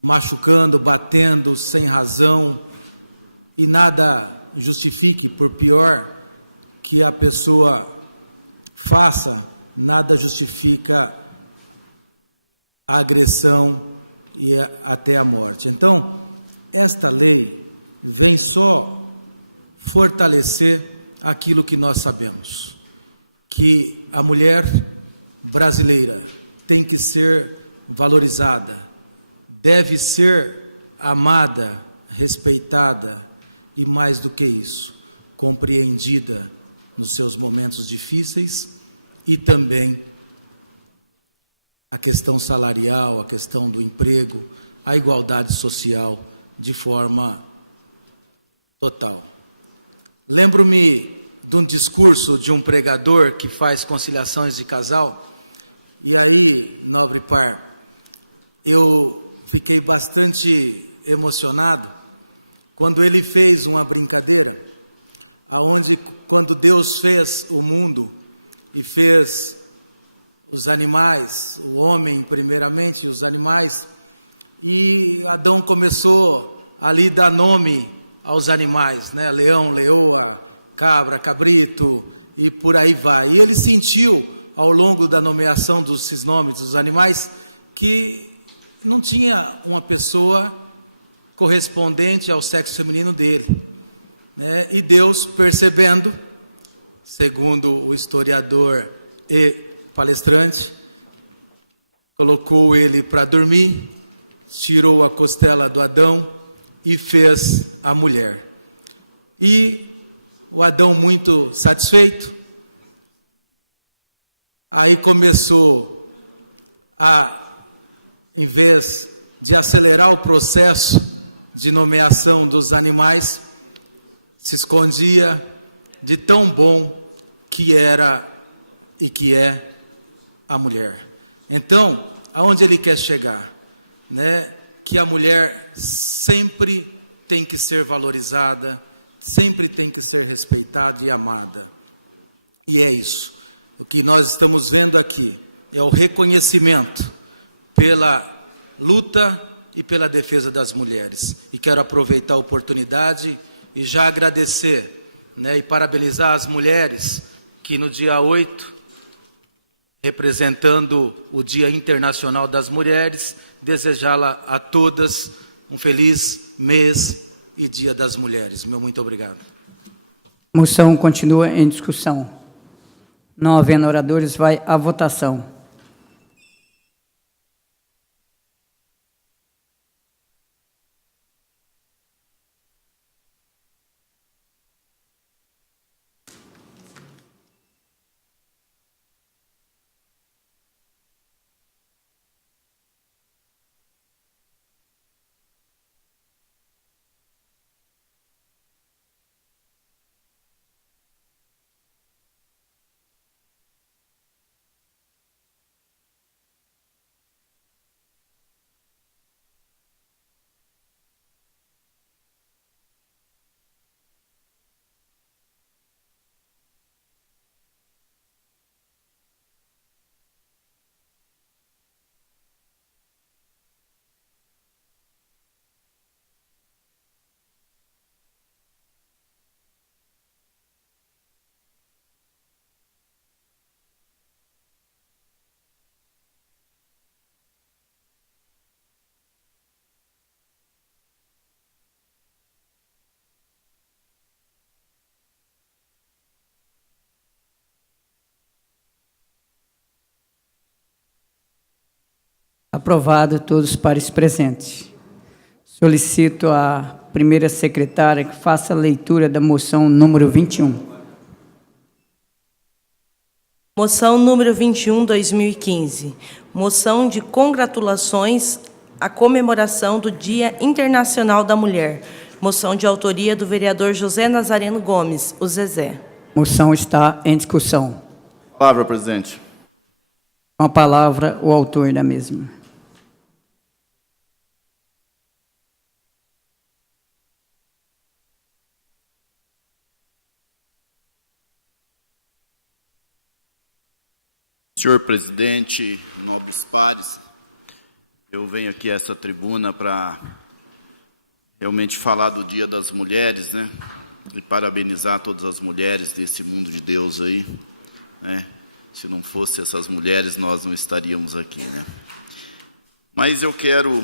machucando, batendo sem razão, e nada justifique, por pior que a pessoa faça, nada justifica a agressão e até a morte. Então, esta lei vem só fortalecer aquilo que nós sabemos, que a mulher brasileira tem que ser valorizada, deve ser amada, respeitada e, mais do que isso, compreendida nos seus momentos difíceis, e também a questão salarial, a questão do emprego, a igualdade social de forma total. Lembro-me de um discurso de um pregador que faz conciliações de casal, e aí, nobre par, eu fiquei bastante emocionado quando ele fez uma brincadeira, aonde quando Deus fez o mundo e fez os animais, o homem primeiramente, os animais, e Adão começou ali a dar nome aos animais, né? Leão, leoa, cabra, cabrito, e por aí vai. E ele sentiu, ao longo da nomeação desses nomes dos animais, que não tinha uma pessoa correspondente ao sexo feminino dele, né? E Deus, percebendo, segundo o historiador e palestrante, colocou ele para dormir, tirou a costela do Adão e fez a mulher. E o Adão, muito satisfeito, aí começou em vez de acelerar o processo de nomeação dos animais, se escondia de tão bom que era e que é a mulher. Então, aonde ele quer chegar? Né? Que a mulher sempre tem que ser valorizada, sempre tem que ser respeitada e amada. E é isso. O que nós estamos vendo aqui é o reconhecimento pela luta e pela defesa das mulheres. E quero aproveitar a oportunidade e já agradecer, né, e parabenizar as mulheres que no dia 8, representando o Dia Internacional das Mulheres, desejá-la a todas um feliz mês e Dia das Mulheres. Meu muito obrigado. Moção continua em discussão. Não havendo oradores, vai à votação. Aprovado, todos os pares presentes. Solicito à primeira secretária que faça a leitura da moção número 21. Moção número 21, 2015. Moção de congratulações à comemoração do Dia Internacional da Mulher. Moção de autoria do vereador José Nazareno Gomes, o Zezé. Moção está em discussão. Palavra, presidente. Com a palavra, o autor da mesma. Senhor presidente, nobres pares, eu venho aqui a essa tribuna para realmente falar do Dia das Mulheres, né? E parabenizar todas as mulheres desse mundo de Deus aí, né? Se não fosse essas mulheres, nós não estaríamos aqui, né? Mas eu quero,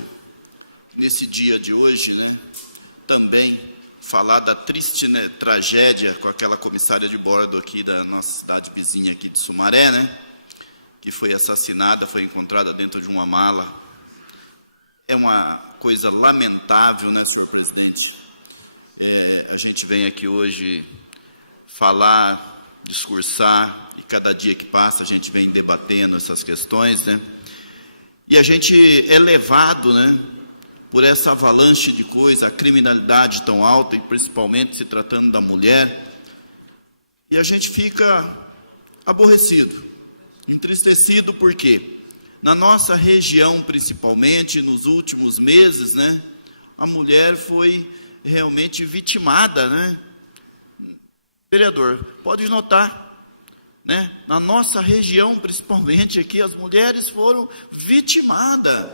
nesse dia de hoje, né, também falar da triste, né, tragédia com aquela comissária de bordo aqui da nossa cidade vizinha aqui de Sumaré, né? Que foi assassinada, foi encontrada dentro de uma mala. É uma coisa lamentável, né, senhor presidente? A gente vem aqui hoje falar, discursar, e cada dia que passa a gente vem debatendo essas questões, né? E a gente é levado, né, por essa avalanche de coisas, a criminalidade tão alta, e principalmente se tratando da mulher, e a gente fica aborrecido, entristecido, porque na nossa região, principalmente, nos últimos meses, né, a mulher foi realmente vitimada, né? Vereador, pode notar, né, na nossa região, principalmente aqui, as mulheres foram vitimadas.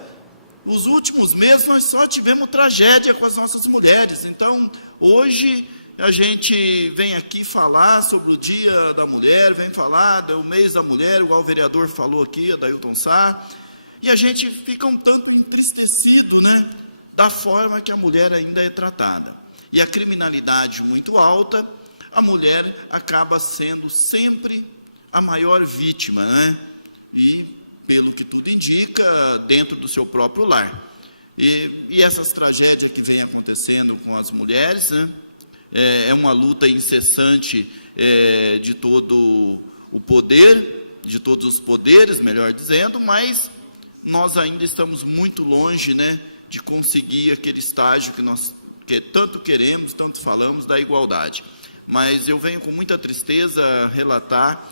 Os últimos meses nós só tivemos tragédia com as nossas mulheres. Então, hoje a gente vem aqui falar sobre o Dia da Mulher, vem falar do mês da mulher, igual o vereador falou aqui, Adailton Sá, e a gente fica um tanto entristecido, né, da forma que a mulher ainda é tratada. E a criminalidade muito alta, a mulher acaba sendo sempre a maior vítima, né? E, pelo que tudo indica, dentro do seu próprio lar. E essas tragédias que vêm acontecendo com as mulheres, né, é uma luta incessante de todo o poder, de todos os poderes, melhor dizendo, mas nós ainda estamos muito longe, né, de conseguir aquele estágio que nós tanto queremos, tanto falamos, da igualdade. Mas eu venho com muita tristeza relatar,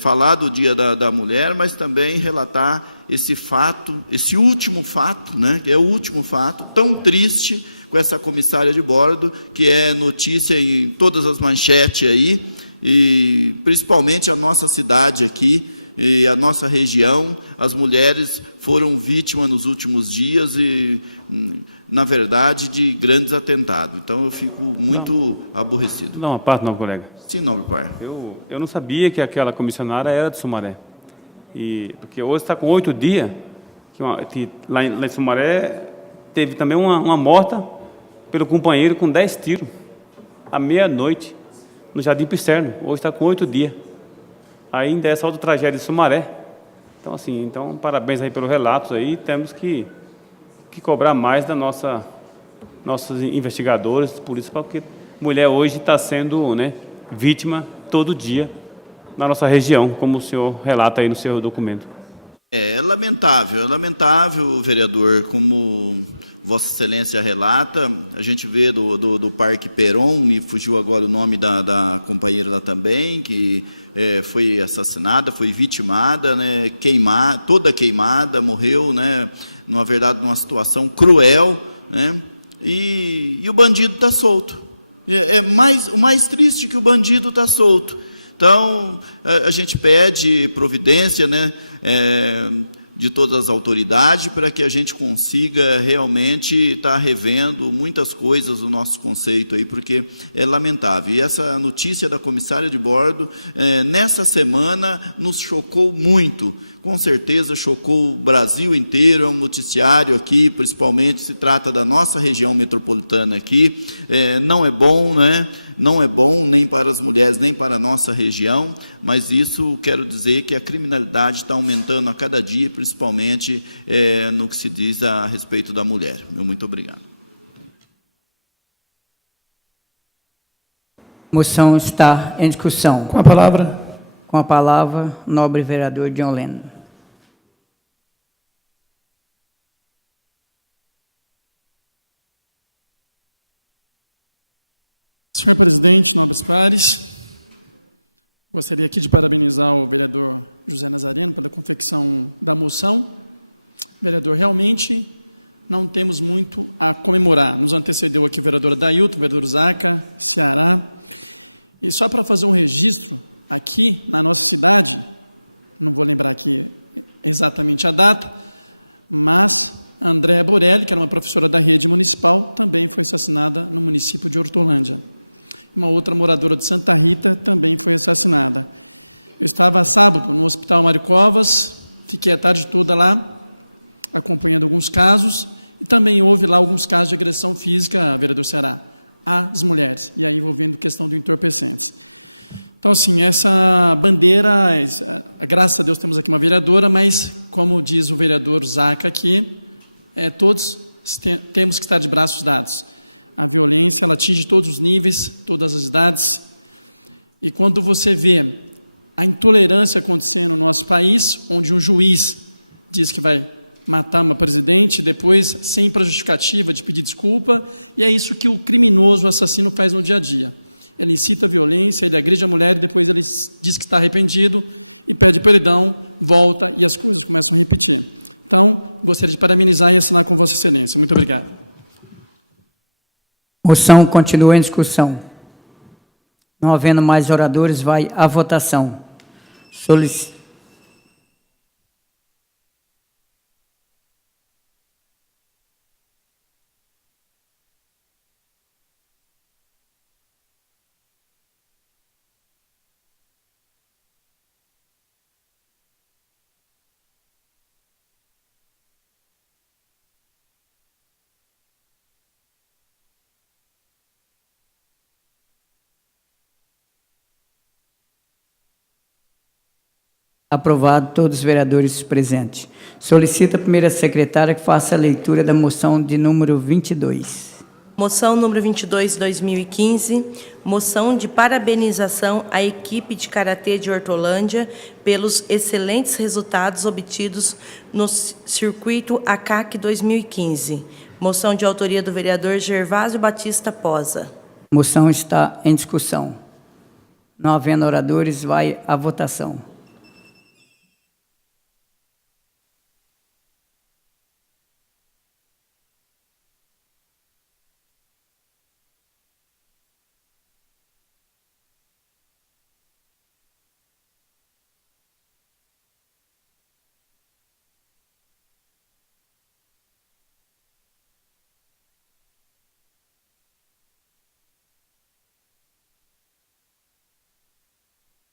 falar do Dia da Mulher, mas também relatar esse fato, esse último fato, né, que é o último fato, tão triste, com essa comissária de bordo, que é notícia em todas as manchetes aí, e principalmente a nossa cidade aqui, e a nossa região, as mulheres foram vítimas nos últimos dias e, na verdade, de grandes atentados. Então, eu fico muito aborrecido. Não, uma parte não, colega. Sim, nobre par. Eu não sabia que aquela comissionária era de Sumaré. Porque hoje está com 8 dias, que lá em Sumaré teve também uma morta pelo companheiro com 10 tiros, à meia-noite, no Jardim Picerno. Hoje está com 8 dias. Ainda é só outra tragédia de Sumaré. Então, assim, parabéns aí pelos relatos aí. Temos que cobrar mais da nossos investigadores, polícia, porque mulher hoje está sendo, né, vítima todo dia na nossa região, como o senhor relata aí no seu documento. É lamentável, vereador, como Vossa Excelência relata. A gente vê do Parque Peron, me fugiu agora o nome da companheira lá também, que foi assassinada, foi vitimada, né, toda queimada, morreu, né, na verdade, numa situação cruel, né, e o bandido está solto. O mais triste que o bandido está solto. Então, a gente pede providência, né, de todas as autoridades para que a gente consiga realmente estar revendo muitas coisas do nosso conceito aí, porque é lamentável. E essa notícia da comissária de bordo, nessa semana, nos chocou muito. Com certeza chocou o Brasil inteiro, é um noticiário aqui, principalmente se trata da nossa região metropolitana aqui. Não é bom, né? Não é bom nem para as mulheres, nem para a nossa região, mas isso quero dizer que a criminalidade está aumentando a cada dia, principalmente no que se diz a respeito da mulher. Muito obrigado. Moção está em discussão. Com a palavra. Com a palavra, nobre vereador John Lennon. Senhor presidente, nobres pares, gostaria aqui de parabenizar o vereador José Nazareno pela confecção da moção. Vereador, realmente não temos muito a comemorar. Nos antecedeu aqui o vereador Adailton, o vereador Zaca, Ceará. E só para fazer um registro, aqui na nossa cidade, não vou lembrar aqui exatamente a data, mas a Andréa Borelli, que era uma professora da rede municipal, também foi assassinada no município de Hortolândia. Uma outra moradora de Santa Rita também foi assassinada. Eu estava sábado no Hospital Mário Covas, fiquei a tarde toda lá, acompanhando alguns casos, e também houve lá alguns casos de agressão física, vereador Ceará, às mulheres, e aí envolvendo questão do entorpecentes. Então, assim, essa bandeira, graças a Deus temos aqui uma vereadora, mas, como diz o vereador Zaca aqui, todos temos que estar de braços dados. A violência, ela atinge todos os níveis, todas as idades, e quando você vê a intolerância acontecendo no nosso país, onde um juiz diz que vai matar uma presidente, depois, sem justificativa de pedir desculpa, e é isso que o criminoso, o assassino faz no dia a dia. Ele incita a violência, ele agride a mulher, e depois ele diz que está arrependido, e pede perdão, volta, e as coisas começam a repetir. Então, gostaria de parabenizar e assinar com Vossa Excelência. Muito obrigado. Moção continua em discussão. Não havendo mais oradores, vai à votação. Aprovado, todos os vereadores presentes. Solicito a primeira secretária que faça a leitura da moção de número 22. Moção número 22, 2015, moção de parabenização à equipe de Karatê de Hortolândia pelos excelentes resultados obtidos no circuito ACAC 2015. Moção de autoria do vereador Gervásio Batista Posa. Moção está em discussão. Não havendo oradores, vai à votação.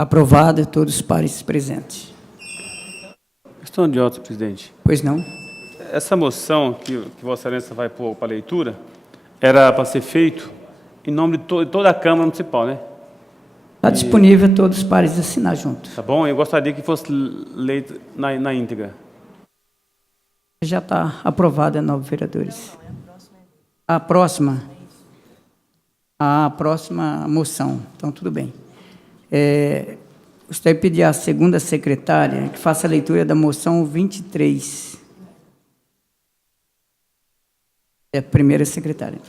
Aprovado, todos os pares presentes. Questão de ordem, presidente. Pois não? Essa moção que Vossa Excelência vai pôr para leitura era para ser feito em nome de toda a Câmara Municipal, né? Está disponível todos os pares assinar juntos. Tá bom? Eu gostaria que fosse leito na íntegra. Já está aprovada, nove vereadores. A próxima moção. Então, tudo bem. Gostaria de pedir à segunda secretária que faça a leitura da moção 23. É a primeira secretária.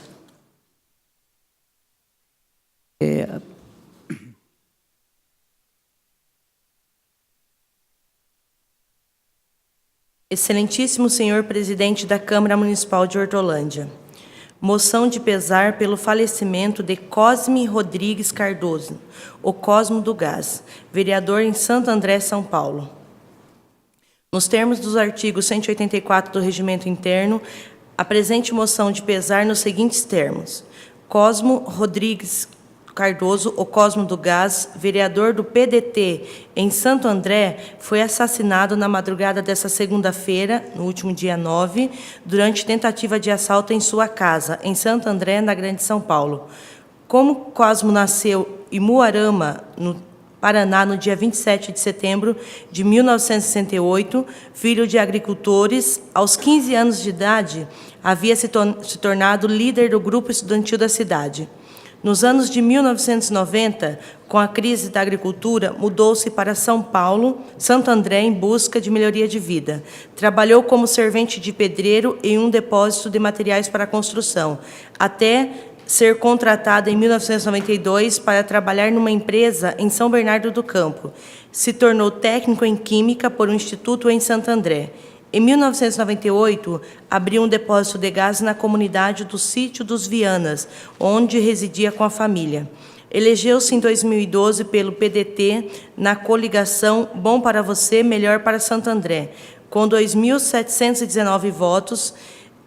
Excelentíssimo senhor presidente da Câmara Municipal de Hortolândia. Moção de pesar pelo falecimento de Cosme Rodrigues Cardoso, o Cosmo do Gás, vereador em Santo André, São Paulo. Nos termos dos artigos 184 do Regimento Interno, a presente moção de pesar nos seguintes termos. Cosmo Rodrigues Cardoso, o Cosmo do Gás, vereador do PDT em Santo André, foi assassinado na madrugada desta segunda-feira, no último dia 9, durante tentativa de assalto em sua casa, em Santo André, na Grande São Paulo. Como Cosmo nasceu em Muarama, no Paraná, no dia 27 de setembro de 1968, filho de agricultores, aos 15 anos de idade, havia se tornado líder do grupo estudantil da cidade. Nos anos de 1990, com a crise da agricultura, mudou-se para São Paulo, Santo André, em busca de melhoria de vida. Trabalhou como servente de pedreiro em um depósito de materiais para construção, até ser contratada em 1992 para trabalhar numa empresa em São Bernardo do Campo. Se tornou técnico em Química por um instituto em Santo André. Em 1998, abriu um depósito de gás na comunidade do Sítio dos Vianas, onde residia com a família. Elegeu-se em 2012 pelo PDT na coligação Bom para Você, Melhor para Santo André, com 2.719 votos,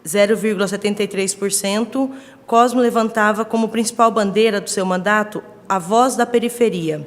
0,73%. Cosmo levantava como principal bandeira do seu mandato a voz da periferia.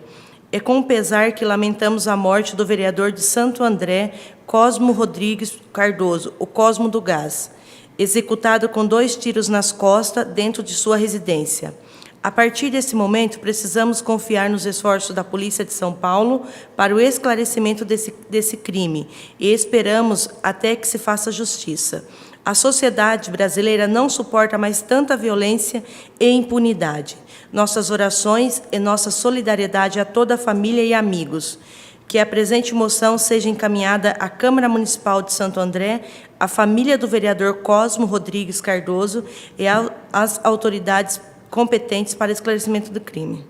É com pesar que lamentamos a morte do vereador de Santo André, Cosmo Rodrigues Cardoso, o Cosmo do Gás, executado com 2 tiros nas costas dentro de sua residência. A partir desse momento, precisamos confiar nos esforços da Polícia de São Paulo para o esclarecimento desse crime e esperamos até que se faça justiça. A sociedade brasileira não suporta mais tanta violência e impunidade. Nossas orações e nossa solidariedade a toda a família e amigos. Que a presente moção seja encaminhada à Câmara Municipal de Santo André, à família do vereador Cosmo Rodrigues Cardoso e às autoridades competentes para esclarecimento do crime.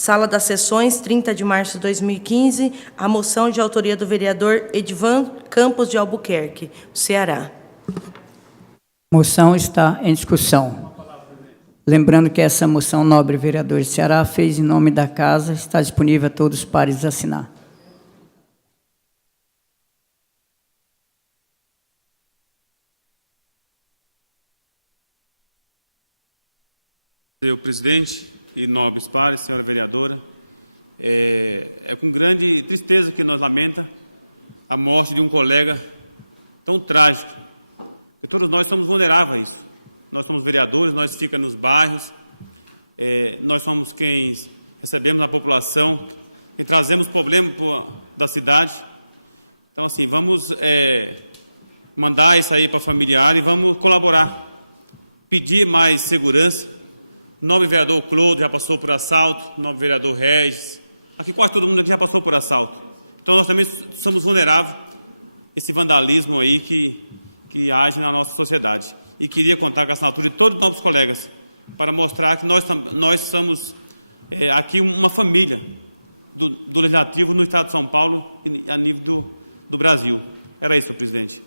Sala das Sessões, 30 de março de 2015, a moção de autoria do vereador Edivan Campos de Albuquerque, Ceará. Moção está em discussão. Lembrando que essa moção, nobre vereador de Ceará, fez em nome da Casa, está disponível a todos os pares assinar. Senhor presidente e nobres pares, senhora vereadora, é com grande tristeza que nós lamenta a morte de um colega tão trágico, porque todos nós somos vulneráveis a isso. Nós somos vereadores, nós ficamos nos bairros, nós somos quem recebemos a população, quem trazemos problemas da cidade. Então, assim, vamos mandar isso aí para familiar e vamos colaborar, pedir mais segurança. O nobre vereador Clodo já passou por assalto, o nobre vereador Regis, aqui quase todo mundo aqui já passou por assalto. Então, nós também somos vulneráveis a esse vandalismo aí que age na nossa sociedade. E queria contar com a assinatura de todos os nossos colegas para mostrar que nós somos aqui uma família do Legislativo no Estado de São Paulo e a nível do Brasil. Era isso, senhor presidente.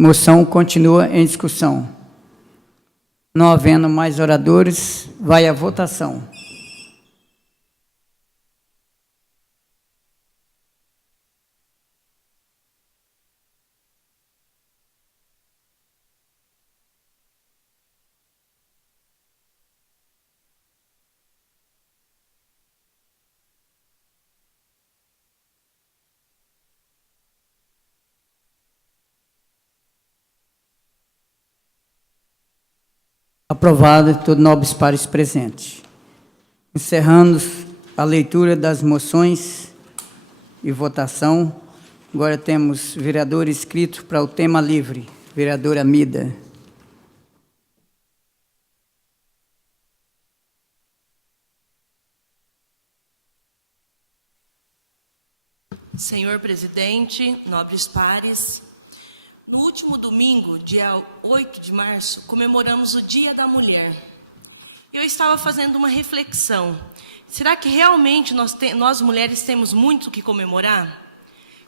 Moção continua em discussão. Não havendo mais oradores, vai à votação. Aprovado, todos nobres pares presentes. Encerrando a leitura das moções e votação, agora temos vereador inscrito para o tema livre, vereador Amida. Senhor presidente, nobres pares, no último domingo, dia 8 de março, comemoramos o Dia da Mulher. Eu estava fazendo uma reflexão. Será que realmente nós mulheres temos muito o que comemorar?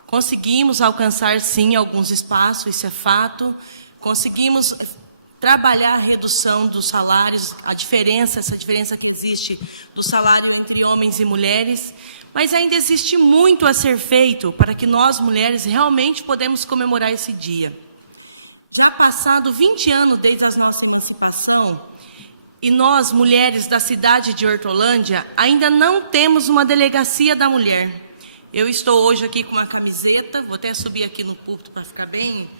Conseguimos alcançar, sim, alguns espaços, isso é fato. Conseguimos trabalhar a redução dos salários, essa diferença que existe do salário entre homens e mulheres. Mas ainda existe muito a ser feito para que nós, mulheres, realmente podemos comemorar esse dia. Já passado 20 anos desde a nossa emancipação, e nós, mulheres da cidade de Hortolândia, ainda não temos uma delegacia da mulher. Eu estou hoje aqui com uma camiseta, vou até subir aqui no púlpito para ficar bem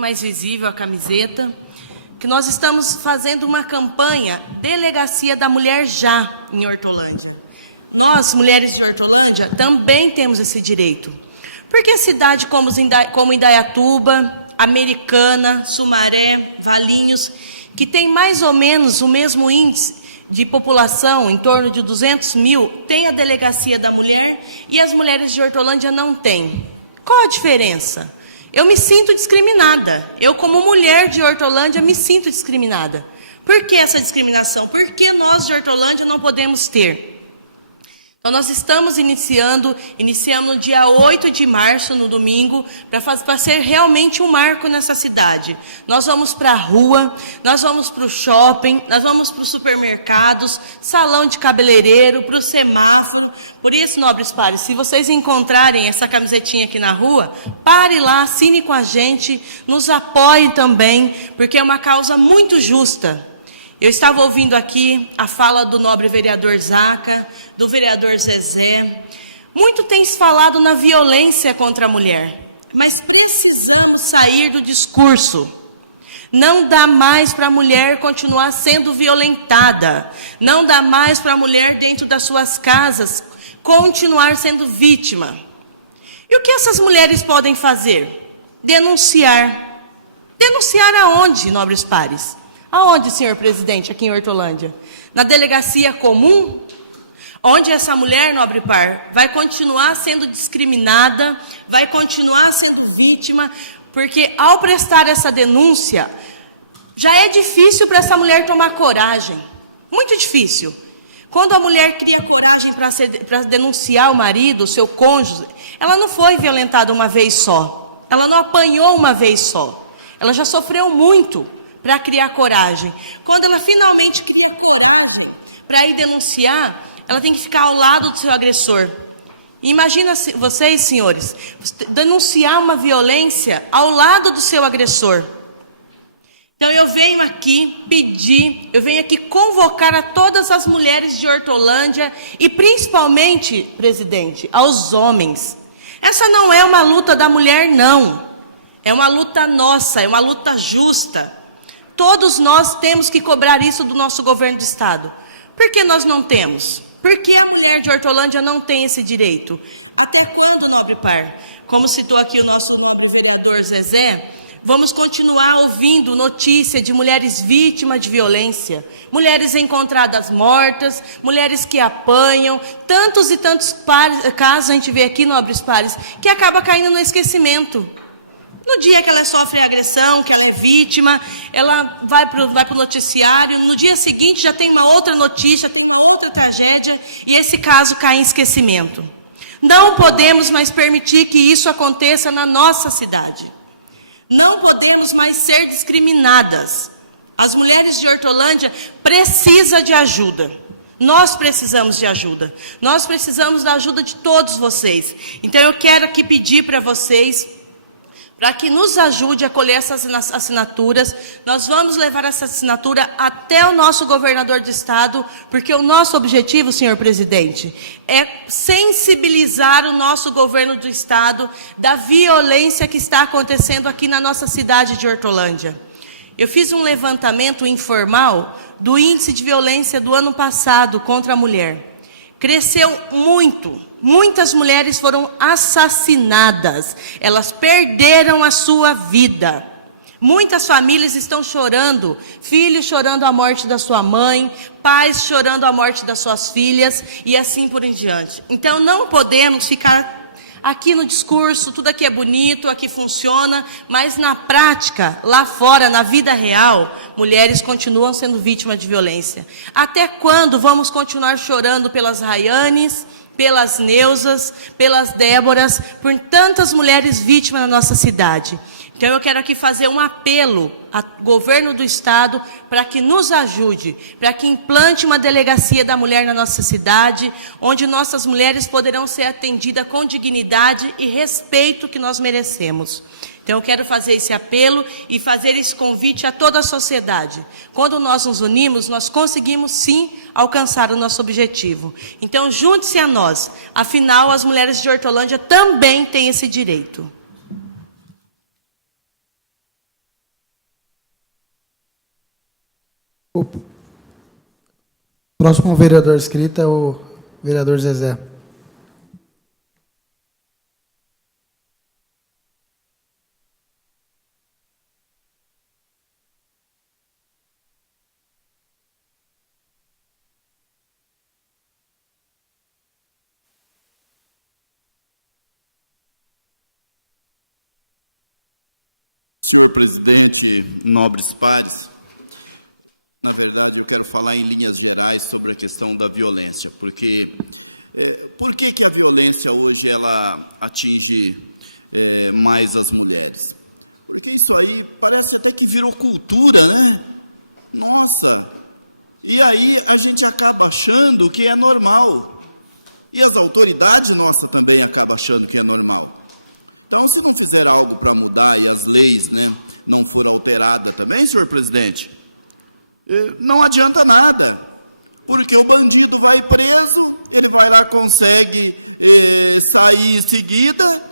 mais visível a camiseta, que nós estamos fazendo uma campanha Delegacia da Mulher Já em Hortolândia. Nós, mulheres de Hortolândia, também temos esse direito. Porque cidades como Indaiatuba, Americana, Sumaré, Valinhos que tem mais ou menos o mesmo índice de população, em torno de 200 mil, tem a delegacia da mulher e as mulheres de Hortolândia não têm. Qual a diferença? Eu me sinto discriminada. Eu, como mulher de Hortolândia, me sinto discriminada. Por que essa discriminação? Por que nós de Hortolândia não podemos ter? Então, nós estamos iniciamos no dia 8 de março, no domingo, para ser realmente um marco nessa cidade. Nós vamos para a rua, nós vamos para o shopping, nós vamos para os supermercados, salão de cabeleireiro, para o semáforo. Por isso, nobres pares, se vocês encontrarem essa camisetinha aqui na rua, pare lá, assine com a gente, nos apoie também, porque é uma causa muito justa. Eu estava ouvindo aqui a fala do nobre vereador Zaca, do vereador Zezé. Muito tem se falado na violência contra a mulher, mas precisamos sair do discurso. Não dá mais para a mulher continuar sendo violentada. Não dá mais para a mulher dentro das suas casas continuar sendo vítima. E o que essas mulheres podem fazer? Denunciar. Denunciar aonde, nobres pares? Aonde, senhor presidente, aqui em Hortolândia? Na delegacia comum? Onde essa mulher, nobre par, vai continuar sendo discriminada, vai continuar sendo vítima, porque ao prestar essa denúncia, já é difícil para essa mulher tomar coragem. Muito difícil. Quando a mulher cria coragem para denunciar o marido, o seu cônjuge, ela não foi violentada uma vez só. Ela não apanhou uma vez só. Ela já sofreu muito para criar coragem. Quando ela finalmente cria coragem para ir denunciar, ela tem que ficar ao lado do seu agressor. Imagina vocês, senhores, denunciar uma violência ao lado do seu agressor. Então eu venho aqui pedir, eu venho aqui convocar a todas as mulheres de Hortolândia e principalmente, presidente, aos homens. Essa não é uma luta da mulher, não. É uma luta nossa, é uma luta justa. Todos nós temos que cobrar isso do nosso governo de estado. Por que nós não temos? Por que a mulher de Hortolândia não tem esse direito? Até quando, nobre par? Como citou aqui o nosso nobre vereador Zezé, vamos continuar ouvindo notícia de mulheres vítimas de violência, mulheres encontradas mortas, mulheres que apanham, tantos e tantos casos a gente vê aqui, nobres pares, que acaba caindo no esquecimento. No dia que ela sofre a agressão, que ela é vítima, ela vai para o noticiário, no dia seguinte já tem uma outra notícia, tem uma outra tragédia, e esse caso cai em esquecimento. Não podemos mais permitir que isso aconteça na nossa cidade. Não podemos mais ser discriminadas. As mulheres de Hortolândia precisam de ajuda. Nós precisamos de ajuda. Nós precisamos da ajuda de todos vocês. Então eu quero aqui pedir para vocês, para que nos ajude a colher essas assinaturas. Nós vamos levar essa assinatura até o nosso governador do estado, porque o nosso objetivo, senhor presidente, é sensibilizar o nosso governo do estado da violência que está acontecendo aqui na nossa cidade de Hortolândia. Eu fiz um levantamento informal do índice de violência do ano passado contra a mulher. Cresceu muito, muitas mulheres foram assassinadas, elas perderam a sua vida. Muitas famílias estão chorando, filhos chorando a morte da sua mãe, pais chorando a morte das suas filhas e assim por em diante. Então não podemos ficar aqui no discurso, tudo aqui é bonito, aqui funciona, mas na prática, lá fora, na vida real, mulheres continuam sendo vítimas de violência. Até quando vamos continuar chorando pelas Raianes, pelas Neusas, pelas Déboras, por tantas mulheres vítimas na nossa cidade? Então eu quero aqui fazer um apelo ao governo do estado para que nos ajude, para que implante uma delegacia da mulher na nossa cidade, onde nossas mulheres poderão ser atendidas com dignidade e respeito que nós merecemos. Então eu quero fazer esse apelo e fazer esse convite a toda a sociedade. Quando nós nos unimos, nós conseguimos sim alcançar o nosso objetivo. Então junte-se a nós, afinal as mulheres de Hortolândia também têm esse direito. O próximo vereador inscrito é o vereador Zezé. Senhor presidente, nobres pares, na verdade eu quero falar em linhas gerais sobre a questão da violência, porque por que a violência hoje ela atinge mais as mulheres? Porque isso aí parece até que virou cultura, né? Nossa! E aí a gente acaba achando que é normal. E as autoridades nossas também acabam achando que é normal. Então, se não fizer algo para mudar e as leis, né, não for alterada também, senhor presidente, não adianta nada. Porque o bandido vai preso, ele vai lá, consegue sair em seguida.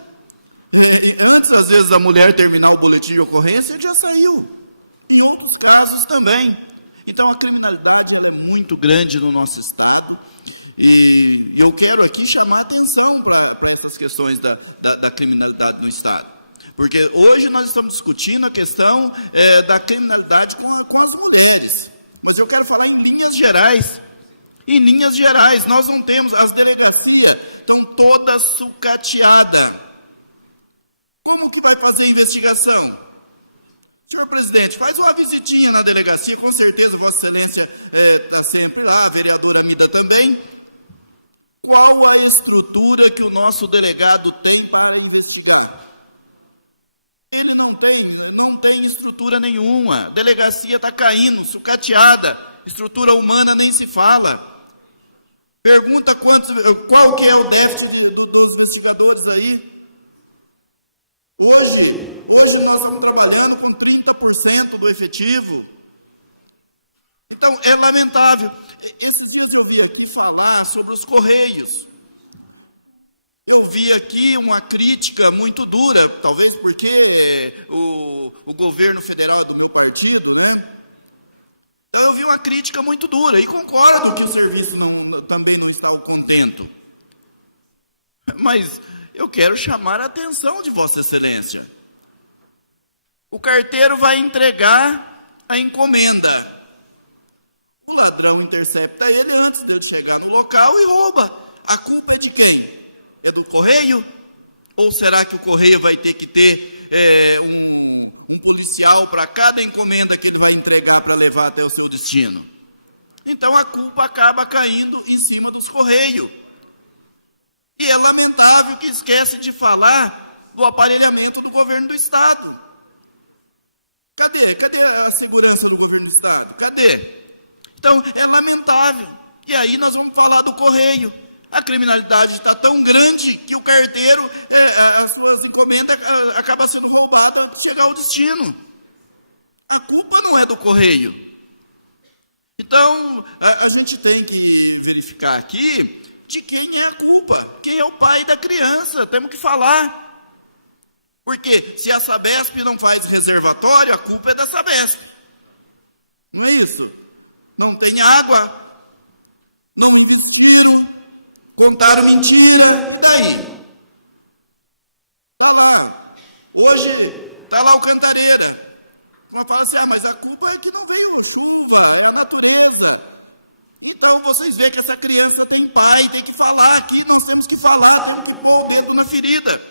Antes, às vezes, da mulher terminar o boletim de ocorrência, ele já saiu. Em outros casos também. Então, a criminalidade ela é muito grande no nosso Estado. E eu quero aqui chamar a atenção para essas questões da criminalidade no Estado. Porque hoje nós estamos discutindo a questão da criminalidade com as mulheres. Mas eu quero falar em linhas gerais. Em linhas gerais, nós não temos, as delegacias estão todas sucateadas. Como que vai fazer a investigação? Senhor presidente, faz uma visitinha na delegacia, com certeza Vossa Excelência está sempre lá, a vereadora Amida também. Qual a estrutura que o nosso delegado tem para investigar? Ele não tem estrutura nenhuma. A delegacia está caindo, sucateada, estrutura humana nem se fala. Pergunta qual que é o déficit dos investigadores aí? Hoje nós estamos trabalhando com 30% do efetivo. Então, é lamentável. Esses dias eu vi aqui falar sobre os Correios. Eu vi aqui uma crítica muito dura, talvez porque o governo federal é do meu partido, né? Então, eu vi uma crítica muito dura, e concordo que o serviço também não está contento. Mas eu quero chamar a atenção de Vossa Excelência. O carteiro vai entregar a encomenda. O ladrão intercepta ele antes dele chegar no local e rouba. A culpa é de quem? É do Correio? Ou será que o Correio vai ter que ter um policial para cada encomenda que ele vai entregar para levar até o seu destino? Então a culpa acaba caindo em cima dos Correios. E é lamentável que esquece de falar do aparelhamento do governo do Estado. Cadê a segurança do governo do Estado? Cadê? Então, é lamentável. E aí nós vamos falar do Correio. A criminalidade está tão grande que o carteiro, as suas encomendas acabam sendo roubadas antes de chegar ao destino. A culpa não é do Correio. Então, a gente tem que verificar aqui de quem é a culpa, quem é o pai da criança, temos que falar. Porque se a Sabesp não faz reservatório, a culpa é da Sabesp. Não é isso? Não tem água, não investiram, contaram mentira, e daí? Está lá. Hoje está lá o Cantareira. Uma fala assim, mas a culpa é que não veio chuva, é a natureza. Então vocês veem que essa criança tem pai, tem que falar aqui, nós temos que falar, temos que pôr o dedo na ferida.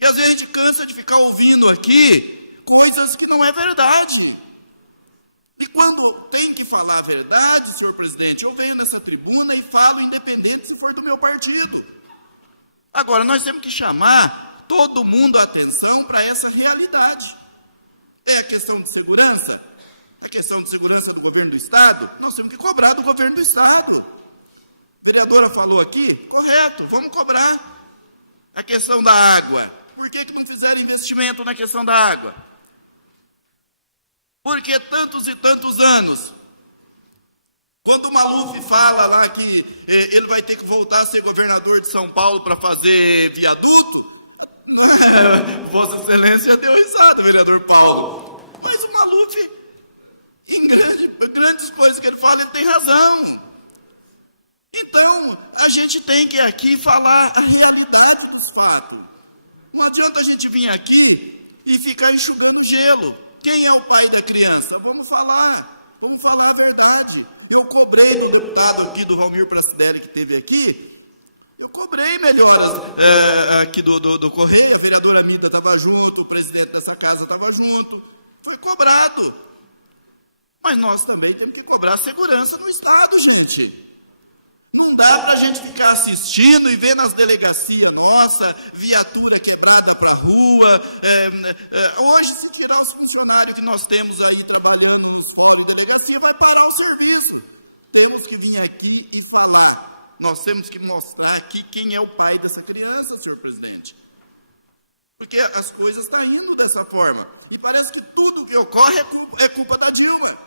E às vezes a gente cansa de ficar ouvindo aqui coisas que não é verdade. E quando tem que falar a verdade, senhor presidente, eu venho nessa tribuna e falo independente se for do meu partido. Agora, nós temos que chamar todo mundo a atenção para essa realidade. É a questão de segurança? A questão de segurança do governo do Estado? Nós temos que cobrar do governo do Estado. A vereadora falou aqui, correto, vamos cobrar. A questão da água. Por que não fizeram investimento na questão da água? Por que tantos e tantos anos? Quando o Maluf fala lá que ele vai ter que voltar a ser governador de São Paulo para fazer viaduto, Vossa Excelência deu risada, vereador Paulo. Mas o Maluf, em grandes coisas que ele fala, ele tem razão. Então, a gente tem que aqui falar a realidade dos fatos. Não adianta a gente vir aqui e ficar enxugando gelo. Quem é o pai da criança? Vamos falar a verdade. Eu cobrei do deputado aqui, do Valmir Pracidelli, que esteve aqui, Eu cobrei melhoras aqui do Correio, a vereadora Mida estava junto, o presidente dessa casa estava junto, foi cobrado. Mas nós também temos que cobrar segurança no Estado, gente. Não dá para a gente ficar assistindo e ver nas delegacias nossa, viatura quebrada para a rua. Hoje, se tirar os funcionários que nós temos aí trabalhando nos fóruns e delegacia, vai parar o serviço. Temos que vir aqui e falar. Nós temos que mostrar aqui quem é o pai dessa criança, senhor presidente. Porque as coisas estão indo dessa forma. E parece que tudo que ocorre é culpa da Dilma.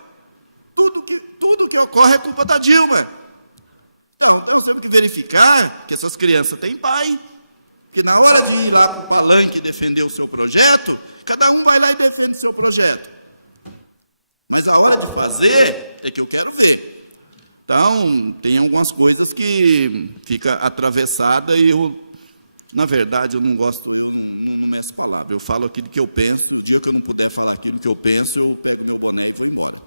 Tudo que ocorre é culpa da Dilma. Então, nós temos que verificar que essas crianças têm pai. Porque na hora de ir lá para o palanque defender o seu projeto, cada um vai lá e defende o seu projeto. Mas a hora de fazer é que eu quero ver. Então, tem algumas coisas que fica atravessada e eu, na verdade, eu não meço palavra. Eu falo aquilo que eu penso, o dia que eu não puder falar aquilo que eu penso, eu pego meu boné e vou embora.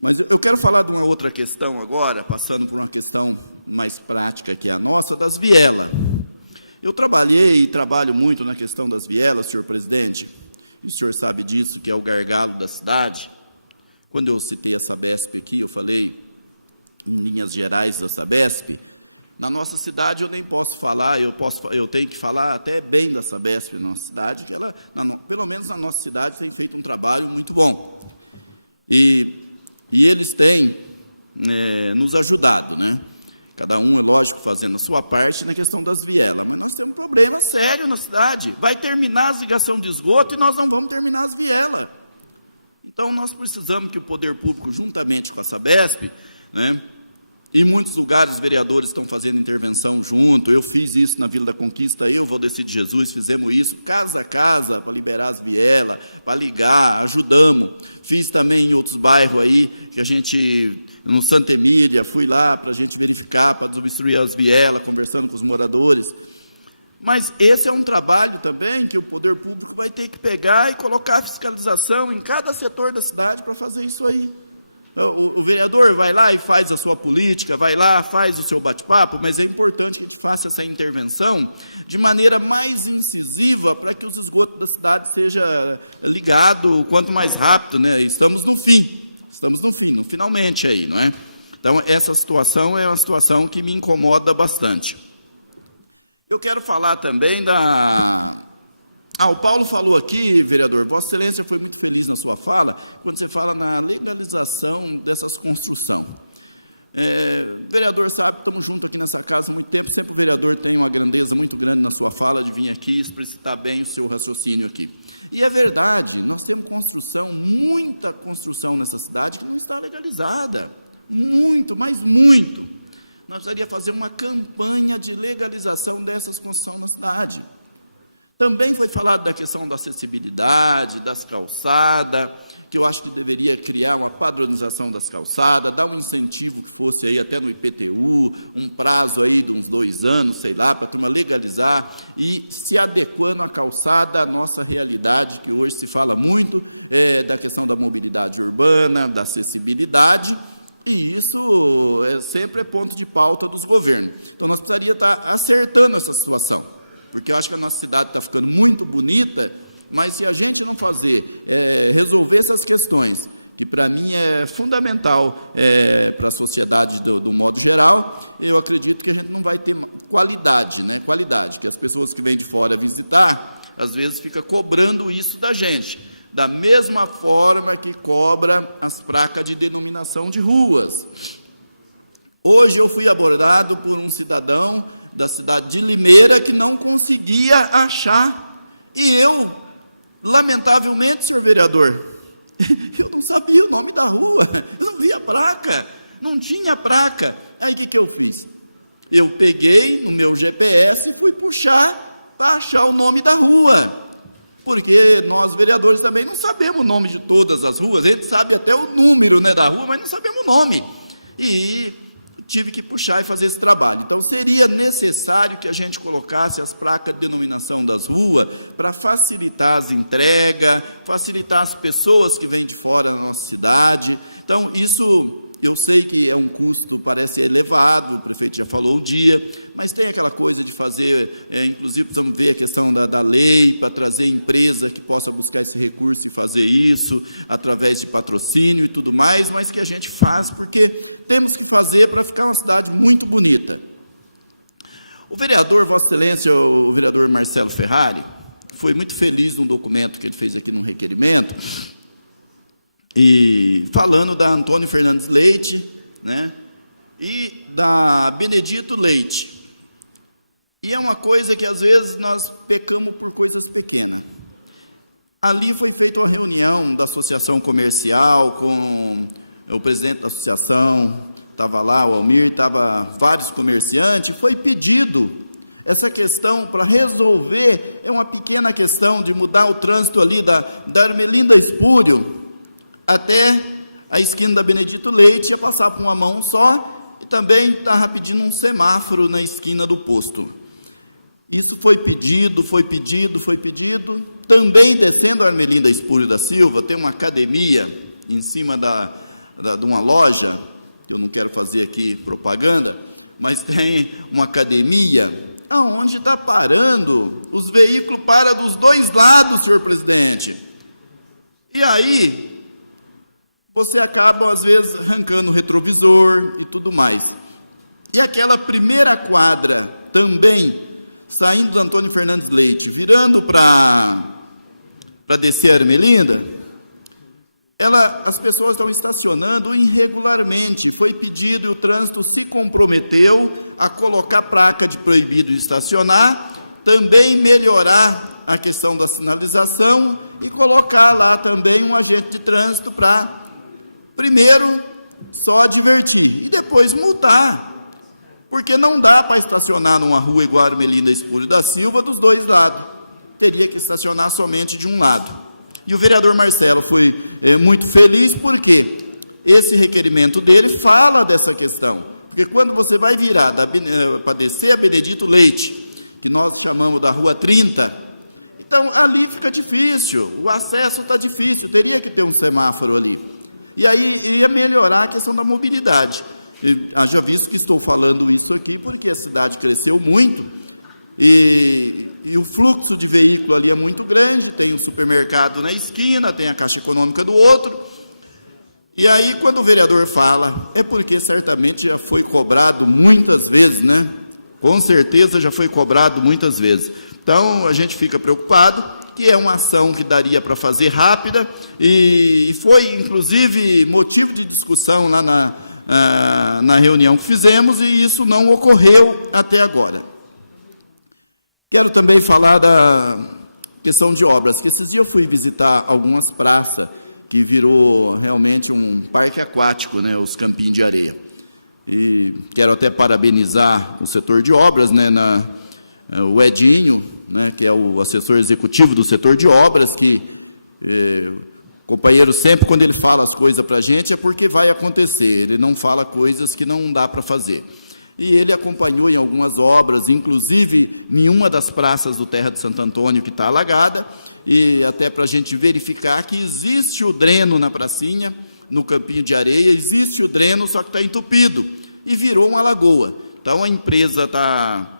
Mas eu quero falar de uma outra questão agora, passando por uma questão mais prática, que é a nossa, das vielas. Eu trabalhei e trabalho muito na questão das vielas, senhor presidente, e o senhor sabe disso, que é o gargalo da cidade. Quando eu citei a Sabesp aqui, eu falei em linhas gerais da Sabesp. Na nossa cidade eu nem posso falar, eu tenho que falar até bem da Sabesp na nossa cidade, que ela, pelo menos na nossa cidade, tem feito um trabalho muito bom. E eles têm nos ajudado, né? Cada um, é lógico, fazendo a sua parte na questão das vielas, mas nós temos um problema sério na cidade. Vai terminar as ligações de esgoto e nós não vamos terminar as vielas. Então, nós precisamos que o poder público, juntamente com a Sabesp, né, em muitos lugares os vereadores estão fazendo intervenção junto, eu fiz isso na Vila da Conquista, Valdeci de Jesus, fizemos isso, casa a casa, para liberar as vielas, para ligar, ajudamos. Fiz também em outros bairros aí, que a gente, no Santa Emília, fui lá para a gente verificar, para desobstruir as vielas, conversando com os moradores. Mas esse é um trabalho também que o poder público vai ter que pegar e colocar a fiscalização em cada setor da cidade para fazer isso aí. O vereador vai lá e faz a sua política, vai lá, faz o seu bate-papo, mas é importante que a gente faça essa intervenção de maneira mais incisiva para que os esgotos da cidade sejam ligados o quanto mais rápido, né? Estamos no finalmente aí, não é? Então, essa situação é uma situação que me incomoda bastante. Eu quero falar também o Paulo falou aqui, vereador, Vossa Excelência foi muito feliz na sua fala, quando você fala na legalização dessas construções. O vereador sabe, estamos juntos aqui nessa casa há muito tempo, sempre o vereador tem uma grandeza muito grande na sua fala, de vir aqui e explicitar bem o seu raciocínio aqui. E é verdade, nós temos muita construção nessa cidade que não está legalizada. Muito, mas muito. Nós precisaríamos fazer uma campanha de legalização dessas construções na cidade. Também foi falado da questão da acessibilidade, das calçadas, que eu acho que deveria criar uma padronização das calçadas, dar um incentivo que fosse aí até no IPTU, um prazo aí de uns 2 anos, sei lá, para a turma legalizar e se adequando a calçada à nossa realidade, que hoje se fala muito da questão da mobilidade urbana, da acessibilidade, e isso sempre é ponto de pauta dos governos. Então, nós precisaríamos estar acertando essa situação. Porque eu acho que a nossa cidade está ficando muito bonita, mas se a gente não resolver essas questões, que para mim é fundamental para a sociedade do modo geral, eu acredito que a gente não vai ter qualidade, né? Qualidade, que as pessoas que vêm de fora visitar, às vezes fica cobrando isso da gente, da mesma forma que cobra as placas de denominação de ruas. Hoje eu fui abordado por um cidadão da cidade de Limeira que não conseguia achar. E eu, lamentavelmente, senhor vereador, eu não sabia o nome da rua, eu não via placa, não tinha placa. Aí o que eu fiz? Eu peguei no meu GPS e fui puxar para achar o nome da rua. Porque nós, vereadores, também não sabemos o nome de todas as ruas, a gente sabe até o número, né, da rua, mas não sabemos o nome. E tive que puxar e fazer esse trabalho. Então, seria necessário que a gente colocasse as placas de denominação das ruas para facilitar as entregas, facilitar as pessoas que vêm de fora da nossa cidade. Então, isso Eu sei que é um custo, parece elevado, o prefeito já falou um dia, mas tem aquela coisa de fazer, inclusive precisamos ver a questão da lei, para trazer empresa que possa buscar esse recurso e fazer isso, através de patrocínio e tudo mais, mas que a gente faz porque temos que fazer para ficar uma cidade muito bonita. O vereador, Vossa Excelência, o vereador Marcelo Ferrari, foi muito feliz num documento que ele fez aqui num requerimento, e falando da Antônio Fernandes Leite, né, e da Benedito Leite. E é uma coisa que, às vezes, nós pecamos por coisas pequenas. Ali foi feita uma reunião da associação comercial com o presidente da associação, estava lá o Almir, estava vários comerciantes, foi pedido essa questão para resolver, é uma pequena questão de mudar o trânsito ali da Armelinda Espúrio até a esquina da Benedito Leite, ia passar por uma mão só, e também estava pedindo um semáforo na esquina do posto. Isso foi pedido, também descendo a Armelinda Espúrio da Silva, tem uma academia em cima de uma loja, que eu não quero fazer aqui propaganda, mas tem uma academia, aonde está parando, os veículos param dos dois lados, senhor presidente. E aí, você acaba, às vezes, arrancando o retrovisor e tudo mais. E aquela primeira quadra, também, saindo do Antônio Fernandes Leite, virando para descer a Armelinda, as pessoas estão estacionando irregularmente. Foi pedido e o trânsito se comprometeu a colocar placa de proibido de estacionar, também melhorar a questão da sinalização e colocar lá também um agente de trânsito para, primeiro, só advertir e depois multar, porque não dá para estacionar numa rua igual a Armelinda Espúrio da Silva dos dois lados, teria que estacionar somente de um lado. E o vereador Marcelo foi muito feliz, porque esse requerimento dele fala dessa questão, porque quando você vai virar para descer a Benedito Leite, que nós chamamos da Rua 30, então ali fica difícil, o acesso está difícil, teria que ter um semáforo ali. E aí ia melhorar a questão da mobilidade. Haja visto que estou falando isso aqui, porque a cidade cresceu muito, e o fluxo de veículo ali é muito grande, tem um supermercado na esquina, tem a Caixa Econômica do outro, e aí quando o vereador fala, é porque certamente já foi cobrado muitas vezes, né? Com certeza já foi cobrado muitas vezes. Então a gente fica preocupado, que é uma ação que daria para fazer rápida, e foi inclusive motivo de discussão lá na reunião que fizemos, e isso não ocorreu até agora. Quero também falar da questão de obras, que esses dias eu fui visitar algumas praças, que virou realmente um parque aquático, né, os campinhos de areia. E quero até parabenizar o setor de obras, né, o Edinho, né, que é o assessor executivo do setor de obras, que o companheiro sempre, quando ele fala as coisas para a gente, é porque vai acontecer, ele não fala coisas que não dá para fazer. E ele acompanhou em algumas obras, inclusive em uma das praças do Terra de Santo Antônio, que está alagada, e até para a gente verificar que existe o dreno na pracinha, no campinho de areia, existe o dreno, só que está entupido, e virou uma lagoa. Então, a empresa está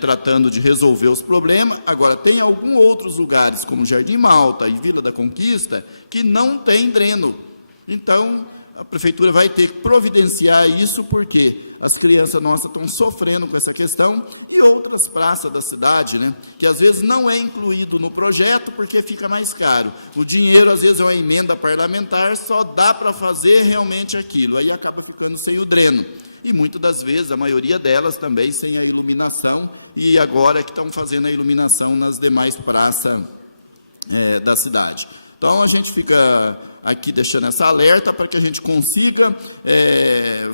tratando de resolver os problemas. Agora, tem alguns outros lugares, como Jardim Malta e Vila da Conquista, que não tem dreno. Então, a prefeitura vai ter que providenciar isso, porque as crianças nossas estão sofrendo com essa questão, e outras praças da cidade, né, que às vezes não é incluído no projeto, porque fica mais caro. O dinheiro, às vezes, é uma emenda parlamentar, só dá para fazer realmente aquilo, aí acaba ficando sem o dreno. E muitas das vezes, a maioria delas também sem a iluminação, e agora que estão fazendo a iluminação nas demais praças da cidade. Então, a gente fica aqui deixando essa alerta para que a gente consiga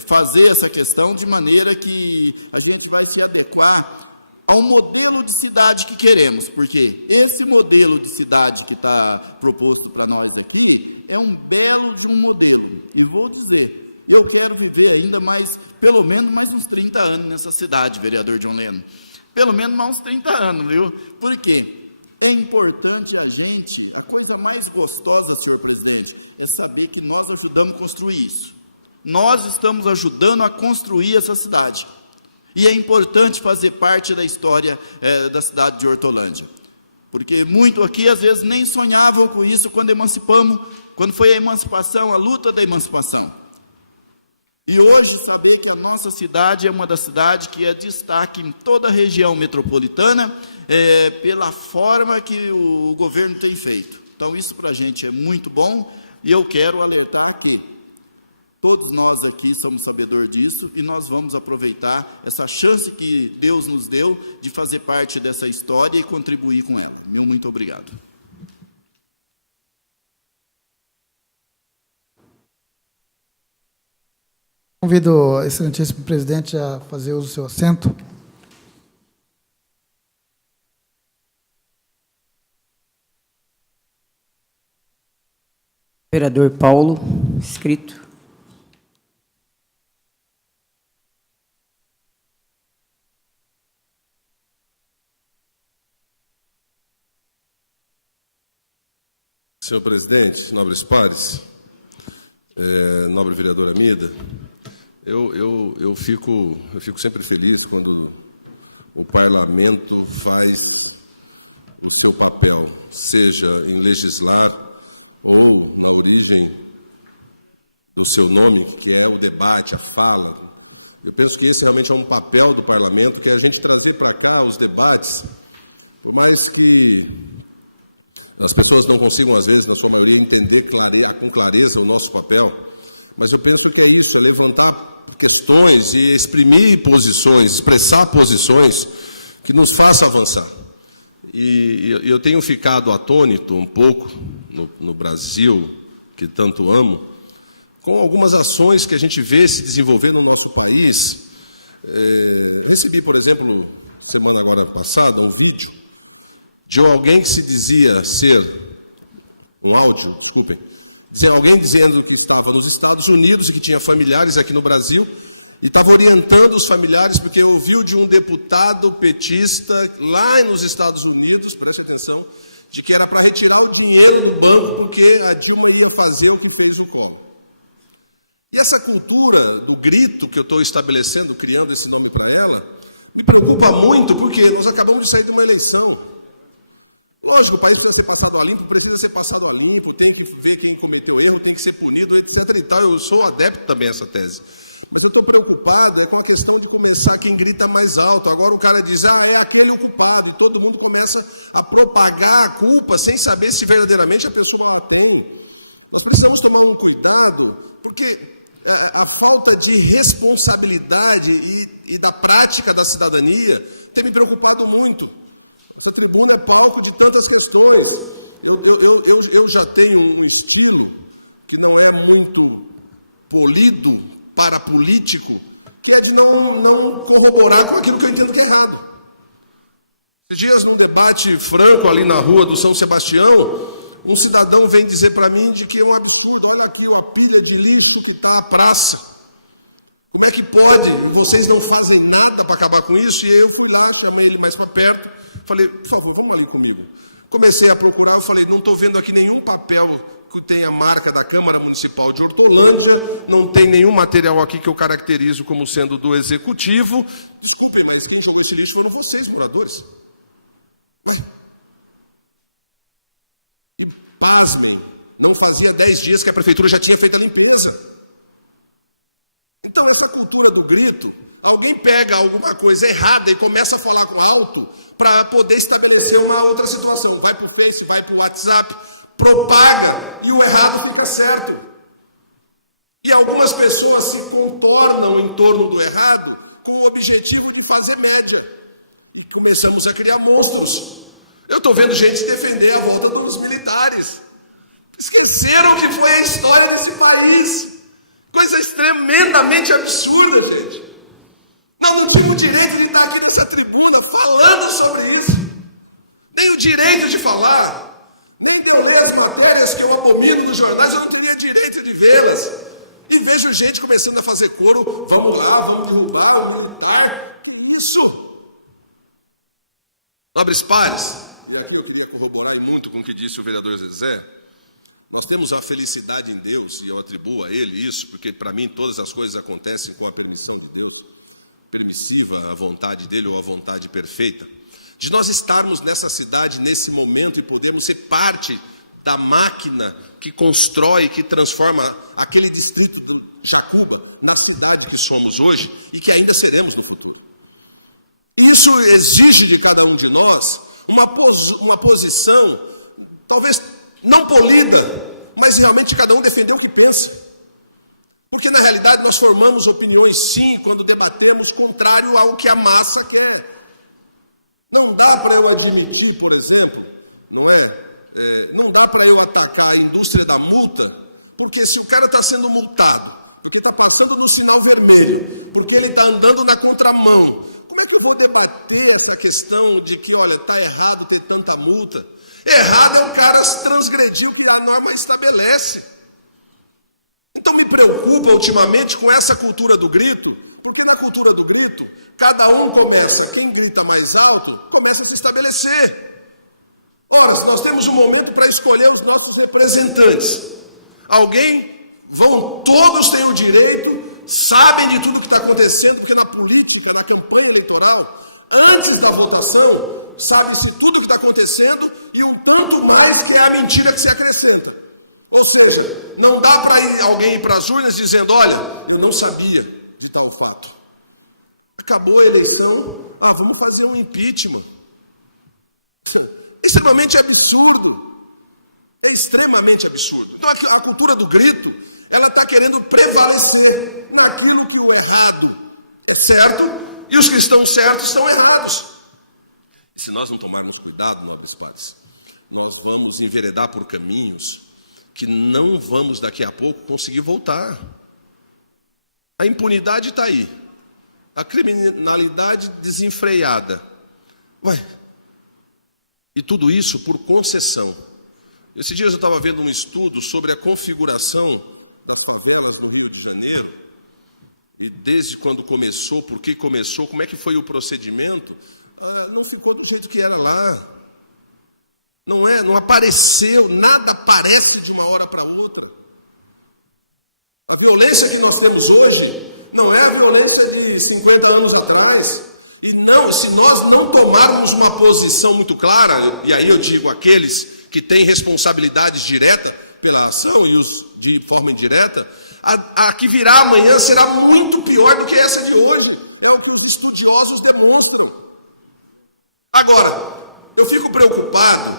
fazer essa questão de maneira que a gente vai se adequar ao modelo de cidade que queremos, porque esse modelo de cidade que está proposto para nós aqui é um belo de um modelo. E vou dizer, eu quero viver ainda mais, pelo menos mais uns 30 anos nessa cidade, vereador John Leno. Pelo menos mais uns 30 anos, viu? Por quê? É importante a coisa mais gostosa, senhor presidente, é saber que nós ajudamos a construir isso. nós estamos ajudando a construir essa cidade. E é importante fazer parte da história da cidade de Hortolândia. Porque muito aqui, às vezes, nem sonhavam com isso quando emancipamos, quando foi a emancipação, a luta da emancipação. E hoje, saber que a nossa cidade é uma das cidades que é destaque em toda a região metropolitana, pela forma que o governo tem feito. Então, isso para a gente é muito bom, e eu quero alertar que todos nós aqui somos sabedores disso, e nós vamos aproveitar essa chance que Deus nos deu de fazer parte dessa história e contribuir com ela. Meu muito obrigado. Convido o excelentíssimo presidente a fazer uso do seu assento. Vereador Paulo, inscrito. Senhor presidente, nobres pares, nobre vereador Amida, eu fico sempre feliz quando o parlamento faz o seu papel, seja em legislar ou na origem do seu nome, que é o debate, a fala. Eu penso que esse realmente é um papel do parlamento, que é a gente trazer para cá os debates, por mais que as pessoas não consigam, às vezes, na sua maioria, entender com clareza o nosso papel, mas eu penso que é isso, é levantar questões e exprimir posições, expressar posições que nos façam avançar. E eu tenho ficado atônito um pouco no Brasil, que tanto amo, com algumas ações que a gente vê se desenvolver no nosso país. Recebi, por exemplo, semana agora passada, um vídeo de alguém que se dizia ser, um áudio, desculpem, alguém dizendo que estava nos Estados Unidos e que tinha familiares aqui no Brasil, e estava orientando os familiares, porque ouviu de um deputado petista lá nos Estados Unidos, preste atenção, de que era para retirar o dinheiro do banco porque a Dilma ia fazer o que fez o Collor. E essa cultura do grito que eu estou estabelecendo, criando esse nome para ela, me preocupa muito, porque nós acabamos de sair de uma eleição. Lógico, o país precisa ser passado a limpo, tem que ver quem cometeu erro, tem que ser punido, etc. e tal. Eu sou adepto também a essa tese. Mas eu estou preocupado com a questão de começar quem grita mais alto. Agora o cara diz, é aquele o culpado, e todo mundo começa a propagar a culpa sem saber se verdadeiramente a pessoa a tem. Nós precisamos tomar um cuidado, porque a falta de responsabilidade e da prática da cidadania tem me preocupado muito. Essa tribuna é palco de tantas questões. Eu já tenho um estilo que não é muito polido para político, que é de não corroborar com aquilo que eu entendo que é errado. Esses dias, num debate franco ali na rua do São Sebastião, um cidadão vem dizer para mim de que é um absurdo, olha aqui a pilha de lixo que está a praça. Como é que pode? Vocês não fazem nada para acabar com isso? E aí eu fui lá, chamei ele mais para perto, falei, por favor, vamos ali comigo. Comecei a procurar, eu falei, não estou vendo aqui nenhum papel que tem a marca da Câmara Municipal de Hortolândia, não tem nenhum material aqui que eu caracterizo como sendo do Executivo. Desculpem, mas quem jogou esse lixo foram vocês, moradores. Ué? E pasmem, não fazia 10 dias que a Prefeitura já tinha feito a limpeza. Então, essa cultura do grito, alguém pega alguma coisa errada e começa a falar com alto para poder estabelecer uma outra situação. Vai para o Face, vai para o WhatsApp, propaga e o errado fica certo. E algumas pessoas se contornam em torno do errado com o objetivo de fazer média. E começamos a criar monstros. Eu estou vendo gente defender a volta dos militares. Esqueceram o que foi a história desse país. Coisa tremendamente absurda, gente. Nós não tínhamos o direito de estar aqui nessa tribuna falando sobre isso. Nem o direito de falar. Nem de eu ler as matérias que eu abomino nos jornais, eu não teria direito de vê-las. E vejo gente começando a fazer coro, vamos lá, vamos derrubar o militar. Que isso? Nobres pares, e aqui eu queria corroborar muito com o que disse o vereador Zezé, Nós temos a felicidade em Deus, e eu atribuo a Ele isso, porque para mim todas as coisas acontecem com a permissão de Deus, permissiva a vontade dEle ou a vontade perfeita, de nós estarmos nessa cidade, nesse momento, e podermos ser parte da máquina que constrói, que transforma aquele distrito do Jacuba na cidade que somos hoje e que ainda seremos no futuro. Isso exige de cada um de nós uma posição, talvez não polida, mas realmente cada um defender o que pensa. Porque, na realidade, nós formamos opiniões, sim, quando debatemos contrário ao que a massa quer. Não dá para eu admitir, por exemplo, não dá para eu atacar a indústria da multa, porque se o cara está sendo multado, porque está passando no sinal vermelho, porque ele está andando na contramão, como é que eu vou debater essa questão de que, olha, está errado ter tanta multa? Errado é o cara transgredir o que a norma estabelece. Então me preocupa ultimamente com essa cultura do grito, porque na cultura do grito, cada um começa, quem grita mais alto, começa a se estabelecer. Ora, nós temos um momento para escolher os nossos representantes. Todos têm o direito, sabem de tudo que está acontecendo, porque na política, na campanha eleitoral, antes da votação, sabe-se tudo o que está acontecendo e um tanto mais que é a mentira que se acrescenta. Ou seja, não dá para alguém ir para as urnas dizendo, olha, eu não sabia de tal fato. Acabou a eleição, vamos fazer um impeachment. É extremamente absurdo. É extremamente absurdo. Então a cultura do grito, ela está querendo prevalecer naquilo que o errado é certo e os que estão certos estão errados. E se nós não tomarmos cuidado, nobres pares, nós vamos enveredar por caminhos que não vamos daqui a pouco conseguir voltar. A impunidade está aí, a criminalidade desenfreada. E tudo isso por concessão. Esses dias eu estava vendo um estudo sobre a configuração das favelas no Rio de Janeiro, e desde quando começou, por que começou, como é que foi o procedimento, não ficou do jeito que era lá. Não apareceu, nada aparece de uma hora para outra. A violência que nós temos hoje não é a violência de 50 anos atrás. E se nós não tomarmos uma posição muito clara, e aí eu digo aqueles que têm responsabilidades direta pela ação e os de forma indireta, a que virá amanhã será muito pior do que essa de hoje. É o que os estudiosos demonstram. Agora, eu fico preocupado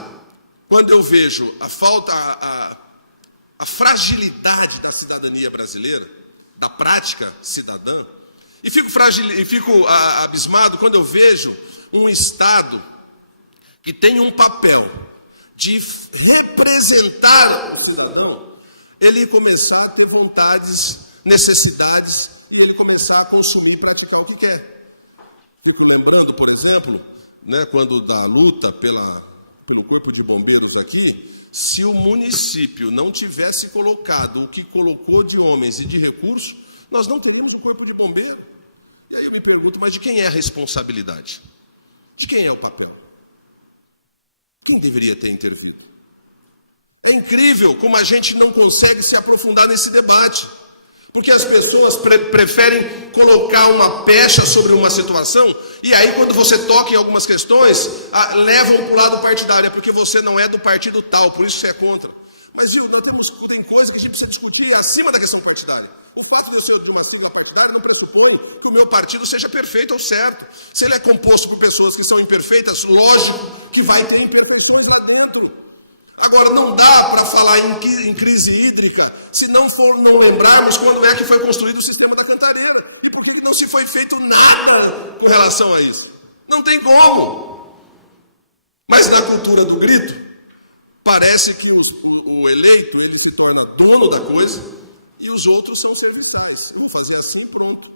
quando eu vejo a fragilidade da cidadania brasileira, da prática cidadã, e fico abismado quando eu vejo um Estado que tem um papel de representar o cidadão, ele começar a ter vontades, necessidades, e ele começar a consumir e praticar o que quer. Fico lembrando, por exemplo, quando da luta pelo Corpo de Bombeiros aqui, se o município não tivesse colocado o que colocou de homens e de recursos, nós não teríamos um Corpo de Bombeiro. E aí eu me pergunto, mas de quem é a responsabilidade? De quem é o papel? Quem deveria ter intervido? É incrível como a gente não consegue se aprofundar nesse debate, porque as pessoas preferem colocar uma pecha sobre uma situação, e aí quando você toca em algumas questões, levam para o lado partidário, é porque você não é do partido tal, por isso que você é contra. Mas, viu, tem coisa que a gente precisa discutir acima da questão partidária. O fato de eu ser de uma sigla partidária não pressupõe que o meu partido seja perfeito ou certo. Se ele é composto por pessoas que são imperfeitas, lógico que vai ter imperfeições lá dentro. Agora, não dá para falar em crise hídrica se não lembrarmos quando é que foi construído o sistema da Cantareira. E por que não se foi feito nada com relação a isso? Não tem como. Mas na cultura do grito, parece que o eleito ele se torna dono da coisa e os outros são serviçais. Eu vou fazer assim, pronto.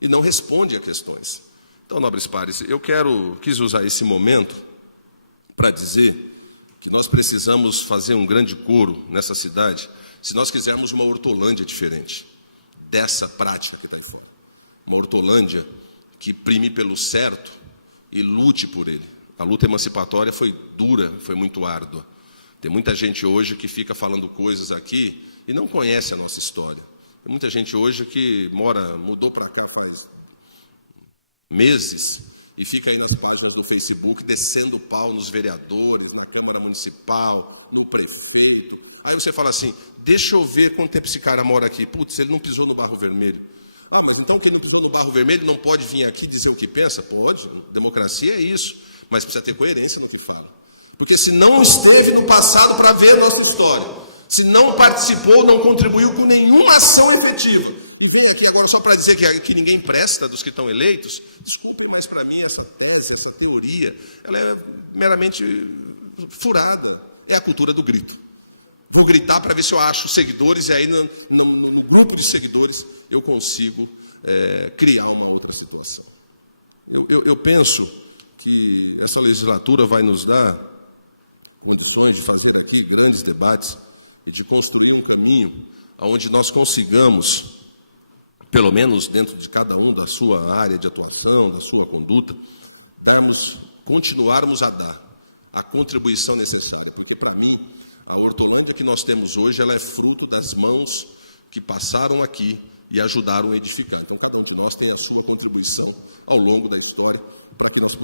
E não responde a questões. Então, nobres pares, eu quis usar esse momento para dizer que nós precisamos fazer um grande coro nessa cidade se nós quisermos uma Hortolândia diferente dessa prática que está aí fora. Uma Hortolândia que prime pelo certo e lute por ele. A luta emancipatória foi dura, foi muito árdua. Tem muita gente hoje que fica falando coisas aqui e não conhece a nossa história. Tem muita gente hoje que mudou para cá faz meses e fica aí nas páginas do Facebook descendo o pau nos vereadores, na Câmara Municipal, no prefeito. Aí você fala assim, deixa eu ver quanto tempo esse cara mora aqui. Putz, ele não pisou no barro vermelho. Ah, mas então quem não pisou no barro vermelho não pode vir aqui dizer o que pensa? Pode, democracia é isso, mas precisa ter coerência no que fala. Porque se não esteve no passado para ver a nossa história, se não participou, não contribuiu com nenhuma ação efetiva, e vem aqui agora só para dizer que ninguém presta dos que estão eleitos, desculpem, mas para mim essa tese, essa teoria, ela é meramente furada. É a cultura do grito. Vou gritar para ver se eu acho seguidores, e aí no grupo de seguidores eu consigo criar uma outra situação. Eu penso que essa legislatura vai nos dar condições de fazer aqui grandes debates e de construir um caminho onde nós consigamos, pelo menos dentro de cada um da sua área de atuação, da sua conduta, continuarmos a dar a contribuição necessária, porque, para mim, a Hortolândia que nós temos hoje, ela é fruto das mãos que passaram aqui e ajudaram a edificar. Então, cada um de nós tem a sua contribuição ao longo da história para que nós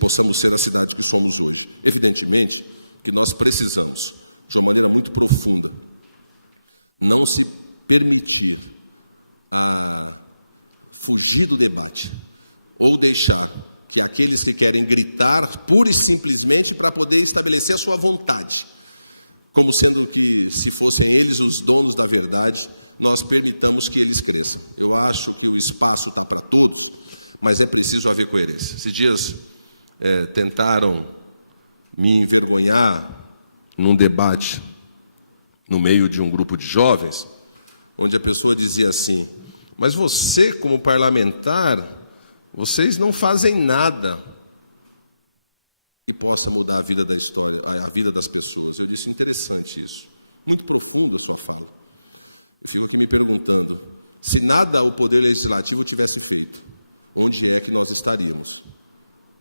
possamos ser a cidade que somos hoje. Evidentemente que nós precisamos, de uma maneira muito profunda, não se permitir fugir do debate ou deixar que aqueles que querem gritar pura e simplesmente para poder estabelecer a sua vontade, como sendo que, se fossem eles os donos da verdade, nós permitamos que eles cresçam. Eu acho que o espaço está para todos, mas é preciso haver coerência. Esses dias tentaram me envergonhar num debate no meio de um grupo de jovens, onde a pessoa dizia assim, mas você, como parlamentar, vocês não fazem nada que possa mudar a vida da história, a vida das pessoas. Eu disse, interessante isso. Muito profundo a sua fala. Eu fico aqui me perguntando, se nada o Poder Legislativo tivesse feito, onde é que nós estaríamos?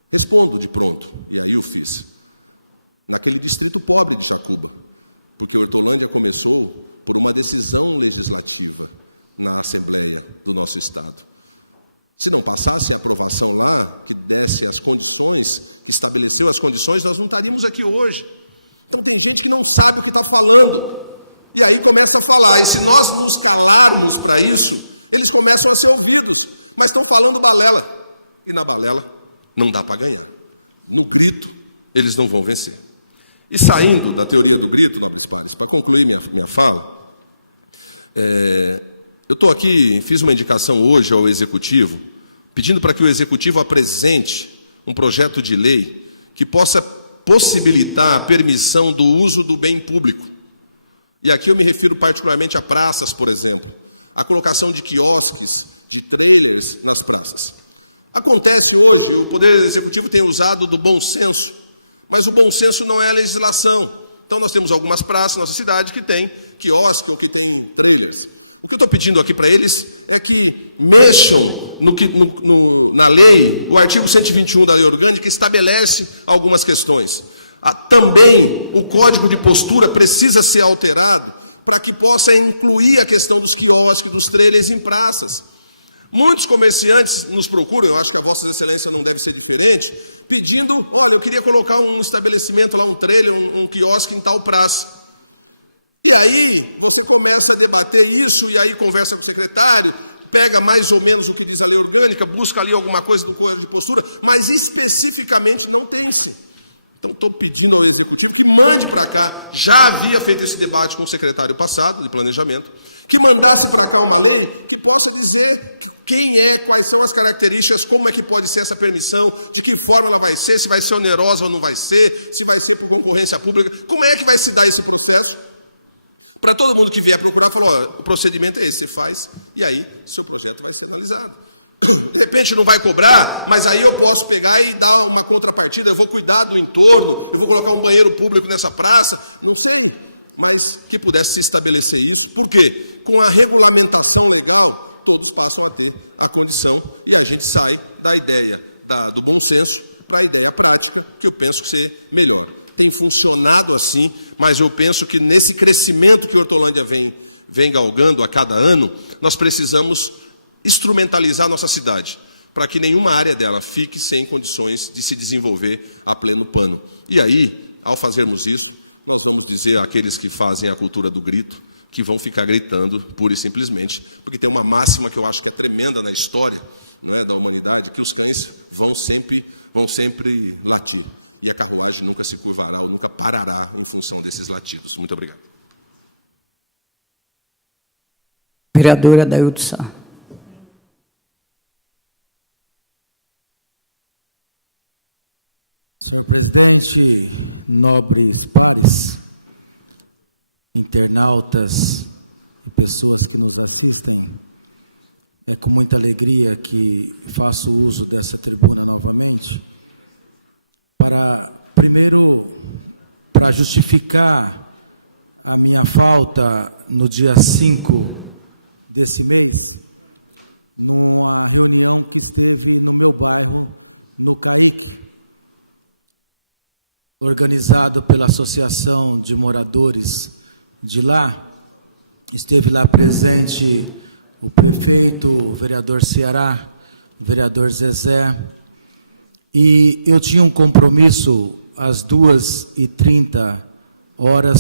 Respondo de pronto, e aí eu fiz. Naquele distrito pobre de Jacuba, porque Hortolândia começou por uma decisão legislativa na Assembleia do nosso Estado. Se não passasse a aprovação lá, que desse as condições, que estabeleceu as condições, nós não estaríamos aqui hoje. Então tem gente que não sabe o que está falando, e aí começa a falar, e se nós nos calarmos para isso, eles começam a ser ouvidos, mas estão falando balela, e na balela não dá para ganhar. No grito, eles não vão vencer. E saindo da teoria do grito, nobres pares, para concluir minha fala, eu estou aqui, fiz uma indicação hoje ao Executivo, pedindo para que o Executivo apresente um projeto de lei que possa possibilitar a permissão do uso do bem público. E aqui eu me refiro particularmente a praças, por exemplo, a colocação de quiosques, de trailers nas praças. Acontece hoje, o Poder Executivo tem usado do bom senso, mas o bom senso não é a legislação. Então nós temos algumas praças na nossa cidade que tem quiosque ou que tem trailers. O que eu estou pedindo aqui para eles é que mexam na lei, o artigo 121 da Lei Orgânica estabelece algumas questões. Também o Código de Postura precisa ser alterado para que possa incluir a questão dos quiosques, dos trailers em praças. Muitos comerciantes nos procuram, eu acho que a Vossa Excelência não deve ser diferente, pedindo, olha, eu queria colocar um estabelecimento lá, um trailer, um quiosque em tal praça. E aí você começa a debater isso, e aí conversa com o secretário, pega mais ou menos o que diz a lei orgânica, busca ali alguma coisa do Código de Postura, mas especificamente não tem-se. Então estou pedindo ao Executivo que mande para cá, já havia feito esse debate com o secretário passado, de Planejamento, que mandasse para cá uma lei que possa dizer quem é, quais são as características, como é que pode ser essa permissão, de que forma ela vai ser, se vai ser onerosa ou não vai ser, se vai ser por concorrência pública, como é que vai se dar esse processo, para todo mundo que vier procurar, falar, ó, o procedimento é esse, você faz, e aí seu projeto vai ser analisado. De repente não vai cobrar, mas aí eu posso pegar e dar uma contrapartida, eu vou cuidar do entorno, eu vou colocar um banheiro público nessa praça, não sei, mas que pudesse se estabelecer isso, porque com a regulamentação legal, todos passam a ter a condição, e a gente sai da ideia do bom senso para a ideia prática, que eu penso que ser melhor. tem funcionado assim, mas eu penso que nesse crescimento que Hortolândia vem galgando a cada ano, nós precisamos instrumentalizar a nossa cidade, para que nenhuma área dela fique sem condições de se desenvolver a pleno pano. E aí, ao fazermos isso, nós vamos dizer àqueles que fazem a cultura do grito, que vão ficar gritando pura e simplesmente, porque tem uma máxima que eu acho que é tremenda na história, não é, da humanidade, que os cães vão sempre latir, e a carruagem nunca se curvará ou nunca parará em função desses latidos. Muito obrigado. Vereadora Adaildo Sá. Senhor presidente, nobres pares, internautas e pessoas que nos assistem, é com muita alegria que faço uso dessa tribuna novamente para justificar a minha falta no dia 5 desse mês, numa reunião que esteve no meu bairro, no CAIC, organizado pela Associação de Moradores de lá. Esteve lá presente o prefeito, o vereador Ceará, o vereador Zezé, e eu tinha um compromisso às 2h30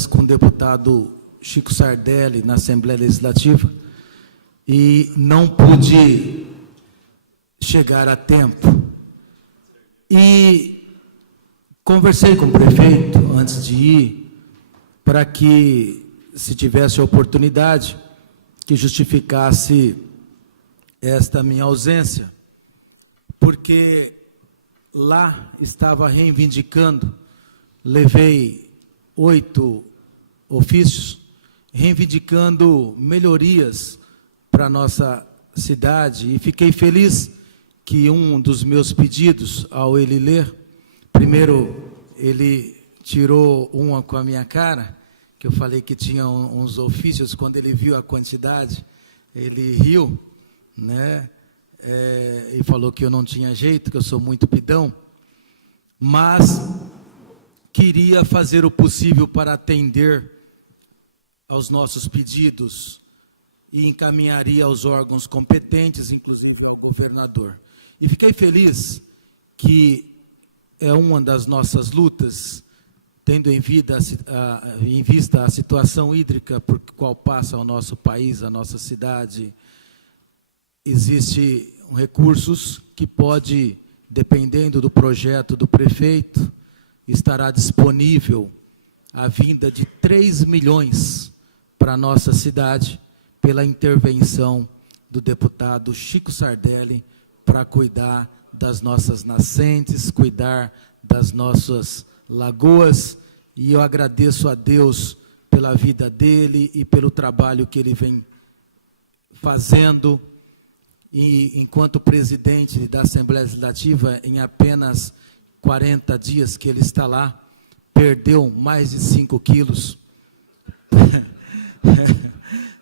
com o deputado Chico Sardelli na Assembleia Legislativa e não pude chegar a tempo. E conversei com o prefeito antes de ir para que, se tivesse a oportunidade, que justificasse esta minha ausência, porque lá estava reivindicando, levei 8 ofícios, reivindicando melhorias para a nossa cidade, e fiquei feliz que um dos meus pedidos, ao ele ler, primeiro ele tirou uma com a minha cara, que eu falei que tinha uns ofícios, quando ele viu a quantidade, ele riu, né? E falou que eu não tinha jeito, que eu sou muito pidão, mas queria fazer o possível para atender aos nossos pedidos e encaminharia aos órgãos competentes, inclusive ao governador. E fiquei feliz que é uma das nossas lutas, tendo em vista a situação hídrica por qual passa o nosso país, a nossa cidade. Existem recursos que pode, dependendo do projeto do prefeito, estará disponível a vinda de 3 milhões para a nossa cidade, pela intervenção do deputado Chico Sardelli, para cuidar das nossas nascentes, cuidar das nossas lagoas, e eu agradeço a Deus pela vida dele e pelo trabalho que ele vem fazendo. E, enquanto presidente da Assembleia Legislativa, em apenas 40 dias que ele está lá, perdeu mais de 5 quilos.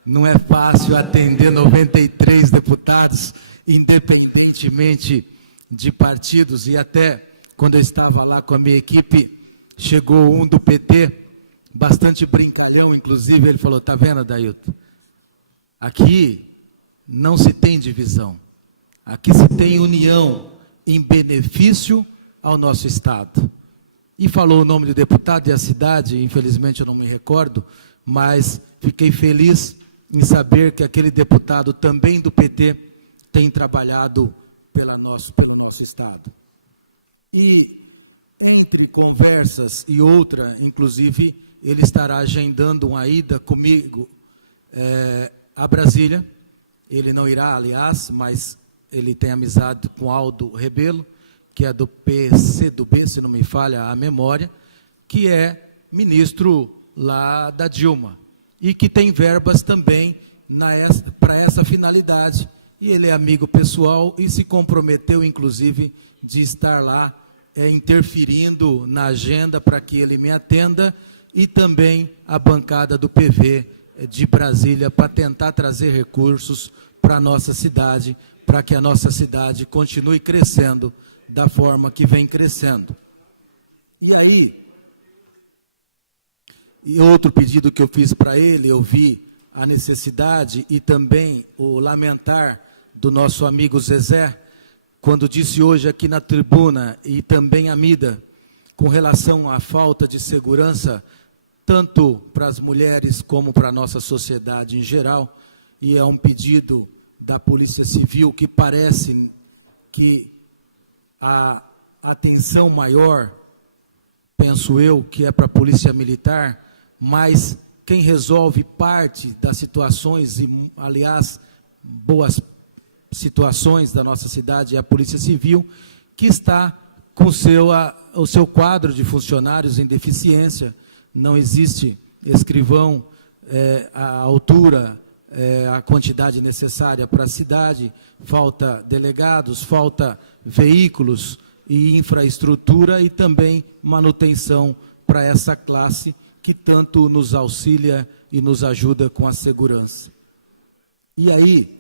Não é fácil atender 93 deputados, independentemente de partidos, e até quando eu estava lá com a minha equipe, chegou um do PT, bastante brincalhão, inclusive, ele falou: "Tá vendo, Adaildo? Aqui não se tem divisão, aqui se tem união em benefício ao nosso Estado." E falou o nome do deputado e a cidade, infelizmente eu não me recordo, mas fiquei feliz em saber que aquele deputado também do PT tem trabalhado pelo nosso Estado. E entre conversas e outra, inclusive, ele estará agendando uma ida comigo a Brasília. Ele não irá, aliás, mas ele tem amizade com Aldo Rebelo, que é do PCdoB, se não me falha a memória, que é ministro lá da Dilma, e que tem verbas também para essa finalidade. E ele é amigo pessoal e se comprometeu, inclusive, de estar lá interferindo na agenda para que ele me atenda, e também a bancada do PV de Brasília, para tentar trazer recursos para a nossa cidade, para que a nossa cidade continue crescendo da forma que vem crescendo. E aí, e outro pedido que eu fiz para ele, eu vi a necessidade e também o lamentar do nosso amigo Zezé, quando disse hoje aqui na tribuna, e também a Mida, com relação à falta de segurança, tanto para as mulheres como para a nossa sociedade em geral, e é um pedido da Polícia Civil que parece que a atenção maior, penso eu, que é para a Polícia Militar, mas quem resolve parte das situações, e aliás, boas situações da nossa cidade é a Polícia Civil, que está com o seu quadro de funcionários em deficiência, não existe escrivão à altura, a quantidade necessária para a cidade, falta delegados, falta veículos e infraestrutura e também manutenção para essa classe que tanto nos auxilia e nos ajuda com a segurança. E aí,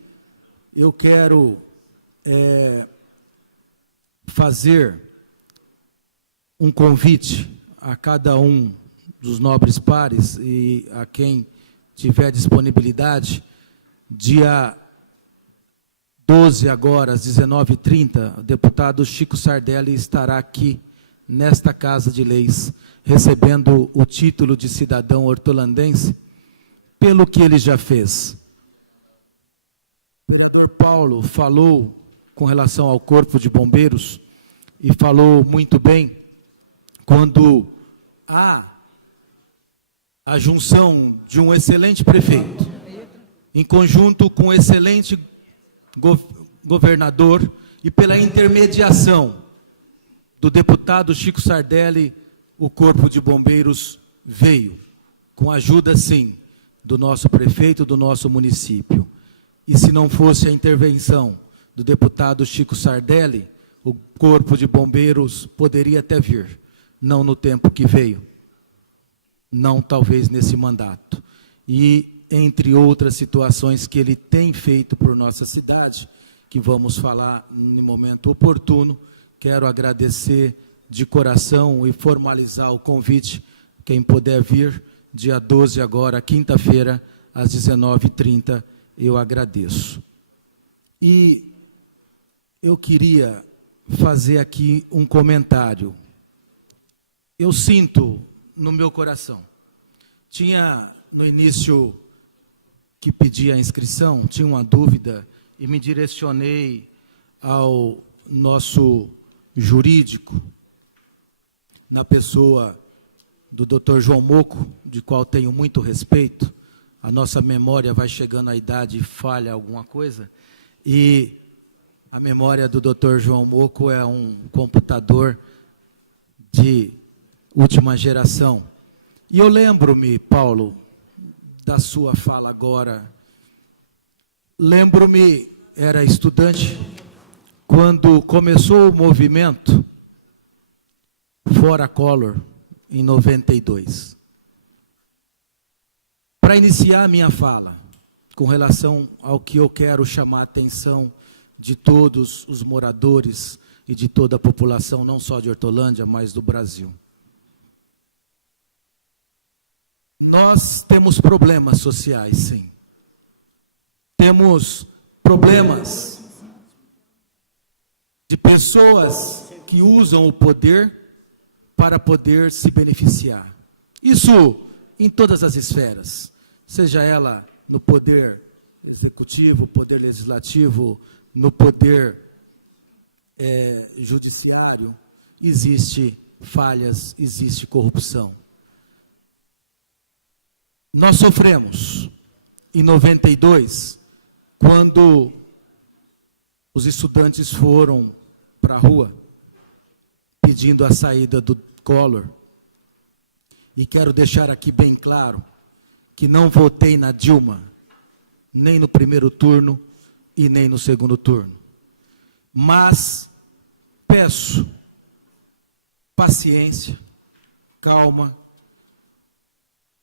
eu quero fazer um convite a cada um dos nobres pares e a quem tiver disponibilidade, dia 12 agora, às 19h30, o deputado Chico Sardelli estará aqui, nesta Casa de Leis, recebendo o título de cidadão hortolandense, pelo que ele já fez. O vereador Paulo falou com relação ao Corpo de Bombeiros, e falou muito bem, quando há a junção de um excelente prefeito, em conjunto com um excelente governador, e pela intermediação do deputado Chico Sardelli, o Corpo de Bombeiros veio, com a ajuda, sim, do nosso prefeito, do nosso município. E se não fosse a intervenção do deputado Chico Sardelli, o Corpo de Bombeiros poderia até vir, não no tempo que veio, não talvez nesse mandato. E entre outras situações que ele tem feito por nossa cidade, que vamos falar no momento oportuno, quero agradecer de coração e formalizar o convite, quem puder vir, dia 12 agora, quinta-feira, às 19h30, eu agradeço. E eu queria fazer aqui um comentário. Eu sinto no meu coração, tinha no início que pedi a inscrição, tinha uma dúvida e me direcionei ao nosso jurídico, na pessoa do Dr. João Moco, de qual tenho muito respeito. A nossa memória vai chegando à idade e falha alguma coisa, e a memória do Dr. João Moco é um computador de última geração. E eu lembro-me, Paulo, da sua fala agora. Lembro-me, era estudante, quando começou o movimento Fora Collor, em 92. Para iniciar a minha fala, com relação ao que eu quero chamar a atenção de todos os moradores e de toda a população, não só de Hortolândia, mas do Brasil. Nós temos problemas sociais, sim. Temos problemas de pessoas que usam o poder para poder se beneficiar. Isso em todas as esferas, seja ela no poder executivo, poder legislativo, no poder judiciário, existe falhas, existe corrupção. Nós sofremos em 92, quando os estudantes foram para a rua pedindo a saída do Collor. E quero deixar aqui bem claro que não votei na Dilma, nem no primeiro turno e nem no segundo turno. Mas peço paciência, calma,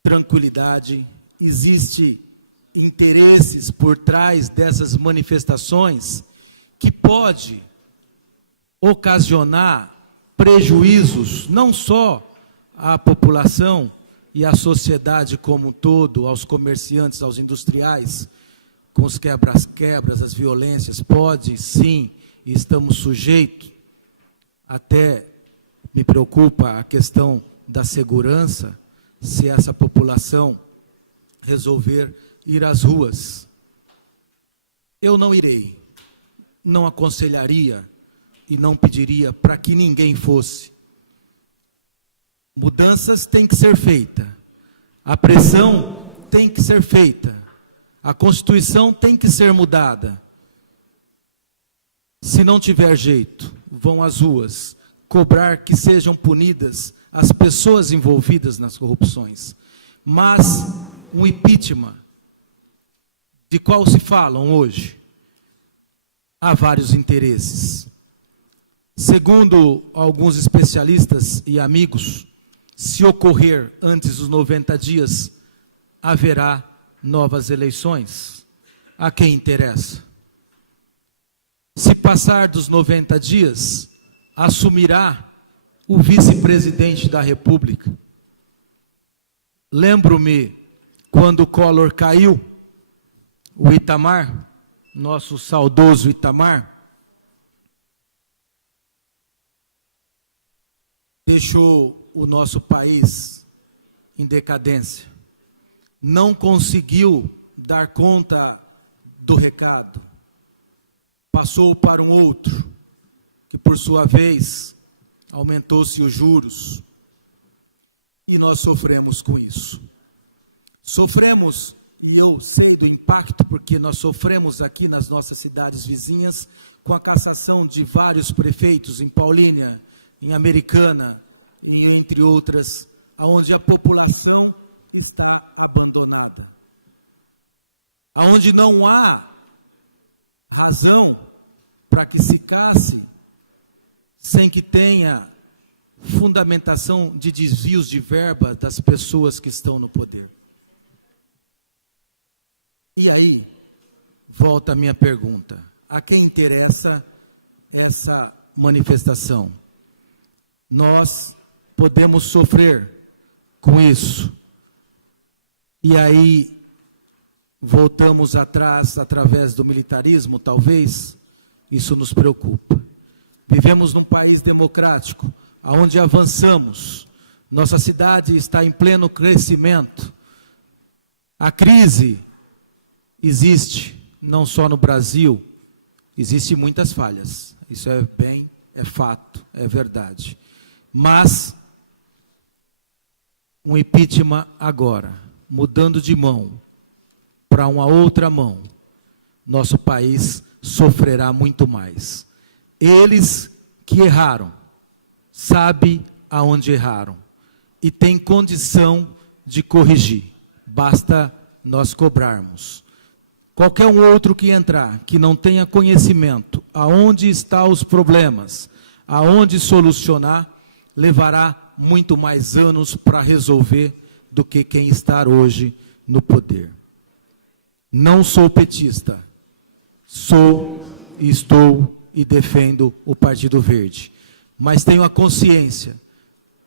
tranquilidade. Existem interesses por trás dessas manifestações que pode ocasionar prejuízos não só à população e à sociedade como um todo, aos comerciantes, aos industriais, com os quebras-quebras, as violências, pode sim, e estamos sujeitos, até me preocupa a questão da segurança, se essa população resolver ir às ruas. Eu não irei, não aconselharia e não pediria para que ninguém fosse. Mudanças têm que ser feitas, a pressão tem que ser feita, a Constituição tem que ser mudada. Se não tiver jeito, vão às ruas cobrar que sejam punidas as pessoas envolvidas nas corrupções. Mas um impeachment, de qual se falam hoje, há vários interesses. Segundo alguns especialistas e amigos, se ocorrer antes dos 90 dias, haverá novas eleições. A quem interessa? Se passar dos 90 dias, assumirá o vice-presidente da República. Lembro-me quando o Collor caiu, o Itamar, nosso saudoso Itamar, deixou o nosso país em decadência. Não conseguiu dar conta do recado. Passou para um outro, que por sua vez aumentou-se os juros. E nós sofremos com isso. Sofremos, e eu sei do impacto, porque nós sofremos aqui nas nossas cidades vizinhas, com a cassação de vários prefeitos em Paulínia, em Americana, e entre outras, onde a população está abandonada. Onde não há razão para que se casse sem que tenha fundamentação de desvios de verba das pessoas que estão no poder. E aí, volta a minha pergunta. A quem interessa essa manifestação? Nós podemos sofrer com isso. E aí, voltamos atrás através do militarismo, talvez? Isso nos preocupa. Vivemos num país democrático, onde avançamos. Nossa cidade está em pleno crescimento. A crise existe, não só no Brasil, existem muitas falhas. Isso é fato, é verdade. Mas um impeachment agora, mudando de mão para uma outra mão, nosso país sofrerá muito mais. Eles que erraram, sabem aonde erraram e têm condição de corrigir. Basta nós cobrarmos. Qualquer um outro que entrar, que não tenha conhecimento aonde estão os problemas, aonde solucionar, levará muito mais anos para resolver do que quem está hoje no poder. Não sou petista, estou e defendo o Partido Verde, mas tenho a consciência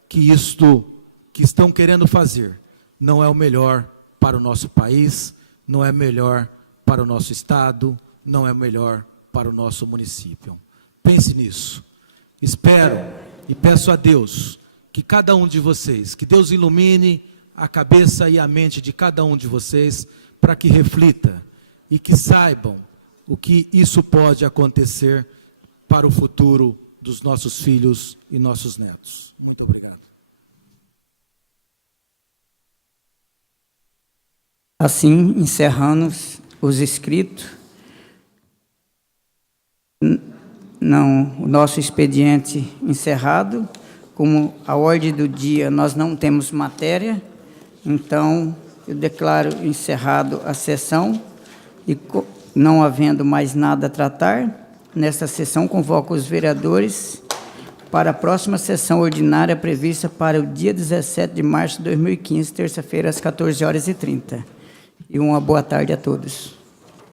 que isto que estão querendo fazer não é o melhor para o nosso país, não é melhor para o nosso estado, não é melhor para o nosso município. Pense nisso. Espero e peço a Deus que cada um de vocês, que Deus ilumine a cabeça e a mente de cada um de vocês para que reflita e que saibam o que isso pode acontecer para o futuro dos nossos filhos e nossos netos. Muito obrigado. Assim, encerramos os inscritos. O nosso expediente encerrado. Como a ordem do dia nós não temos matéria, então eu declaro encerrado a sessão e, não havendo mais nada a tratar, nesta sessão convoco os vereadores para a próxima sessão ordinária prevista para o dia 17 de março de 2015, terça-feira, às 14h30. E uma boa tarde a todos.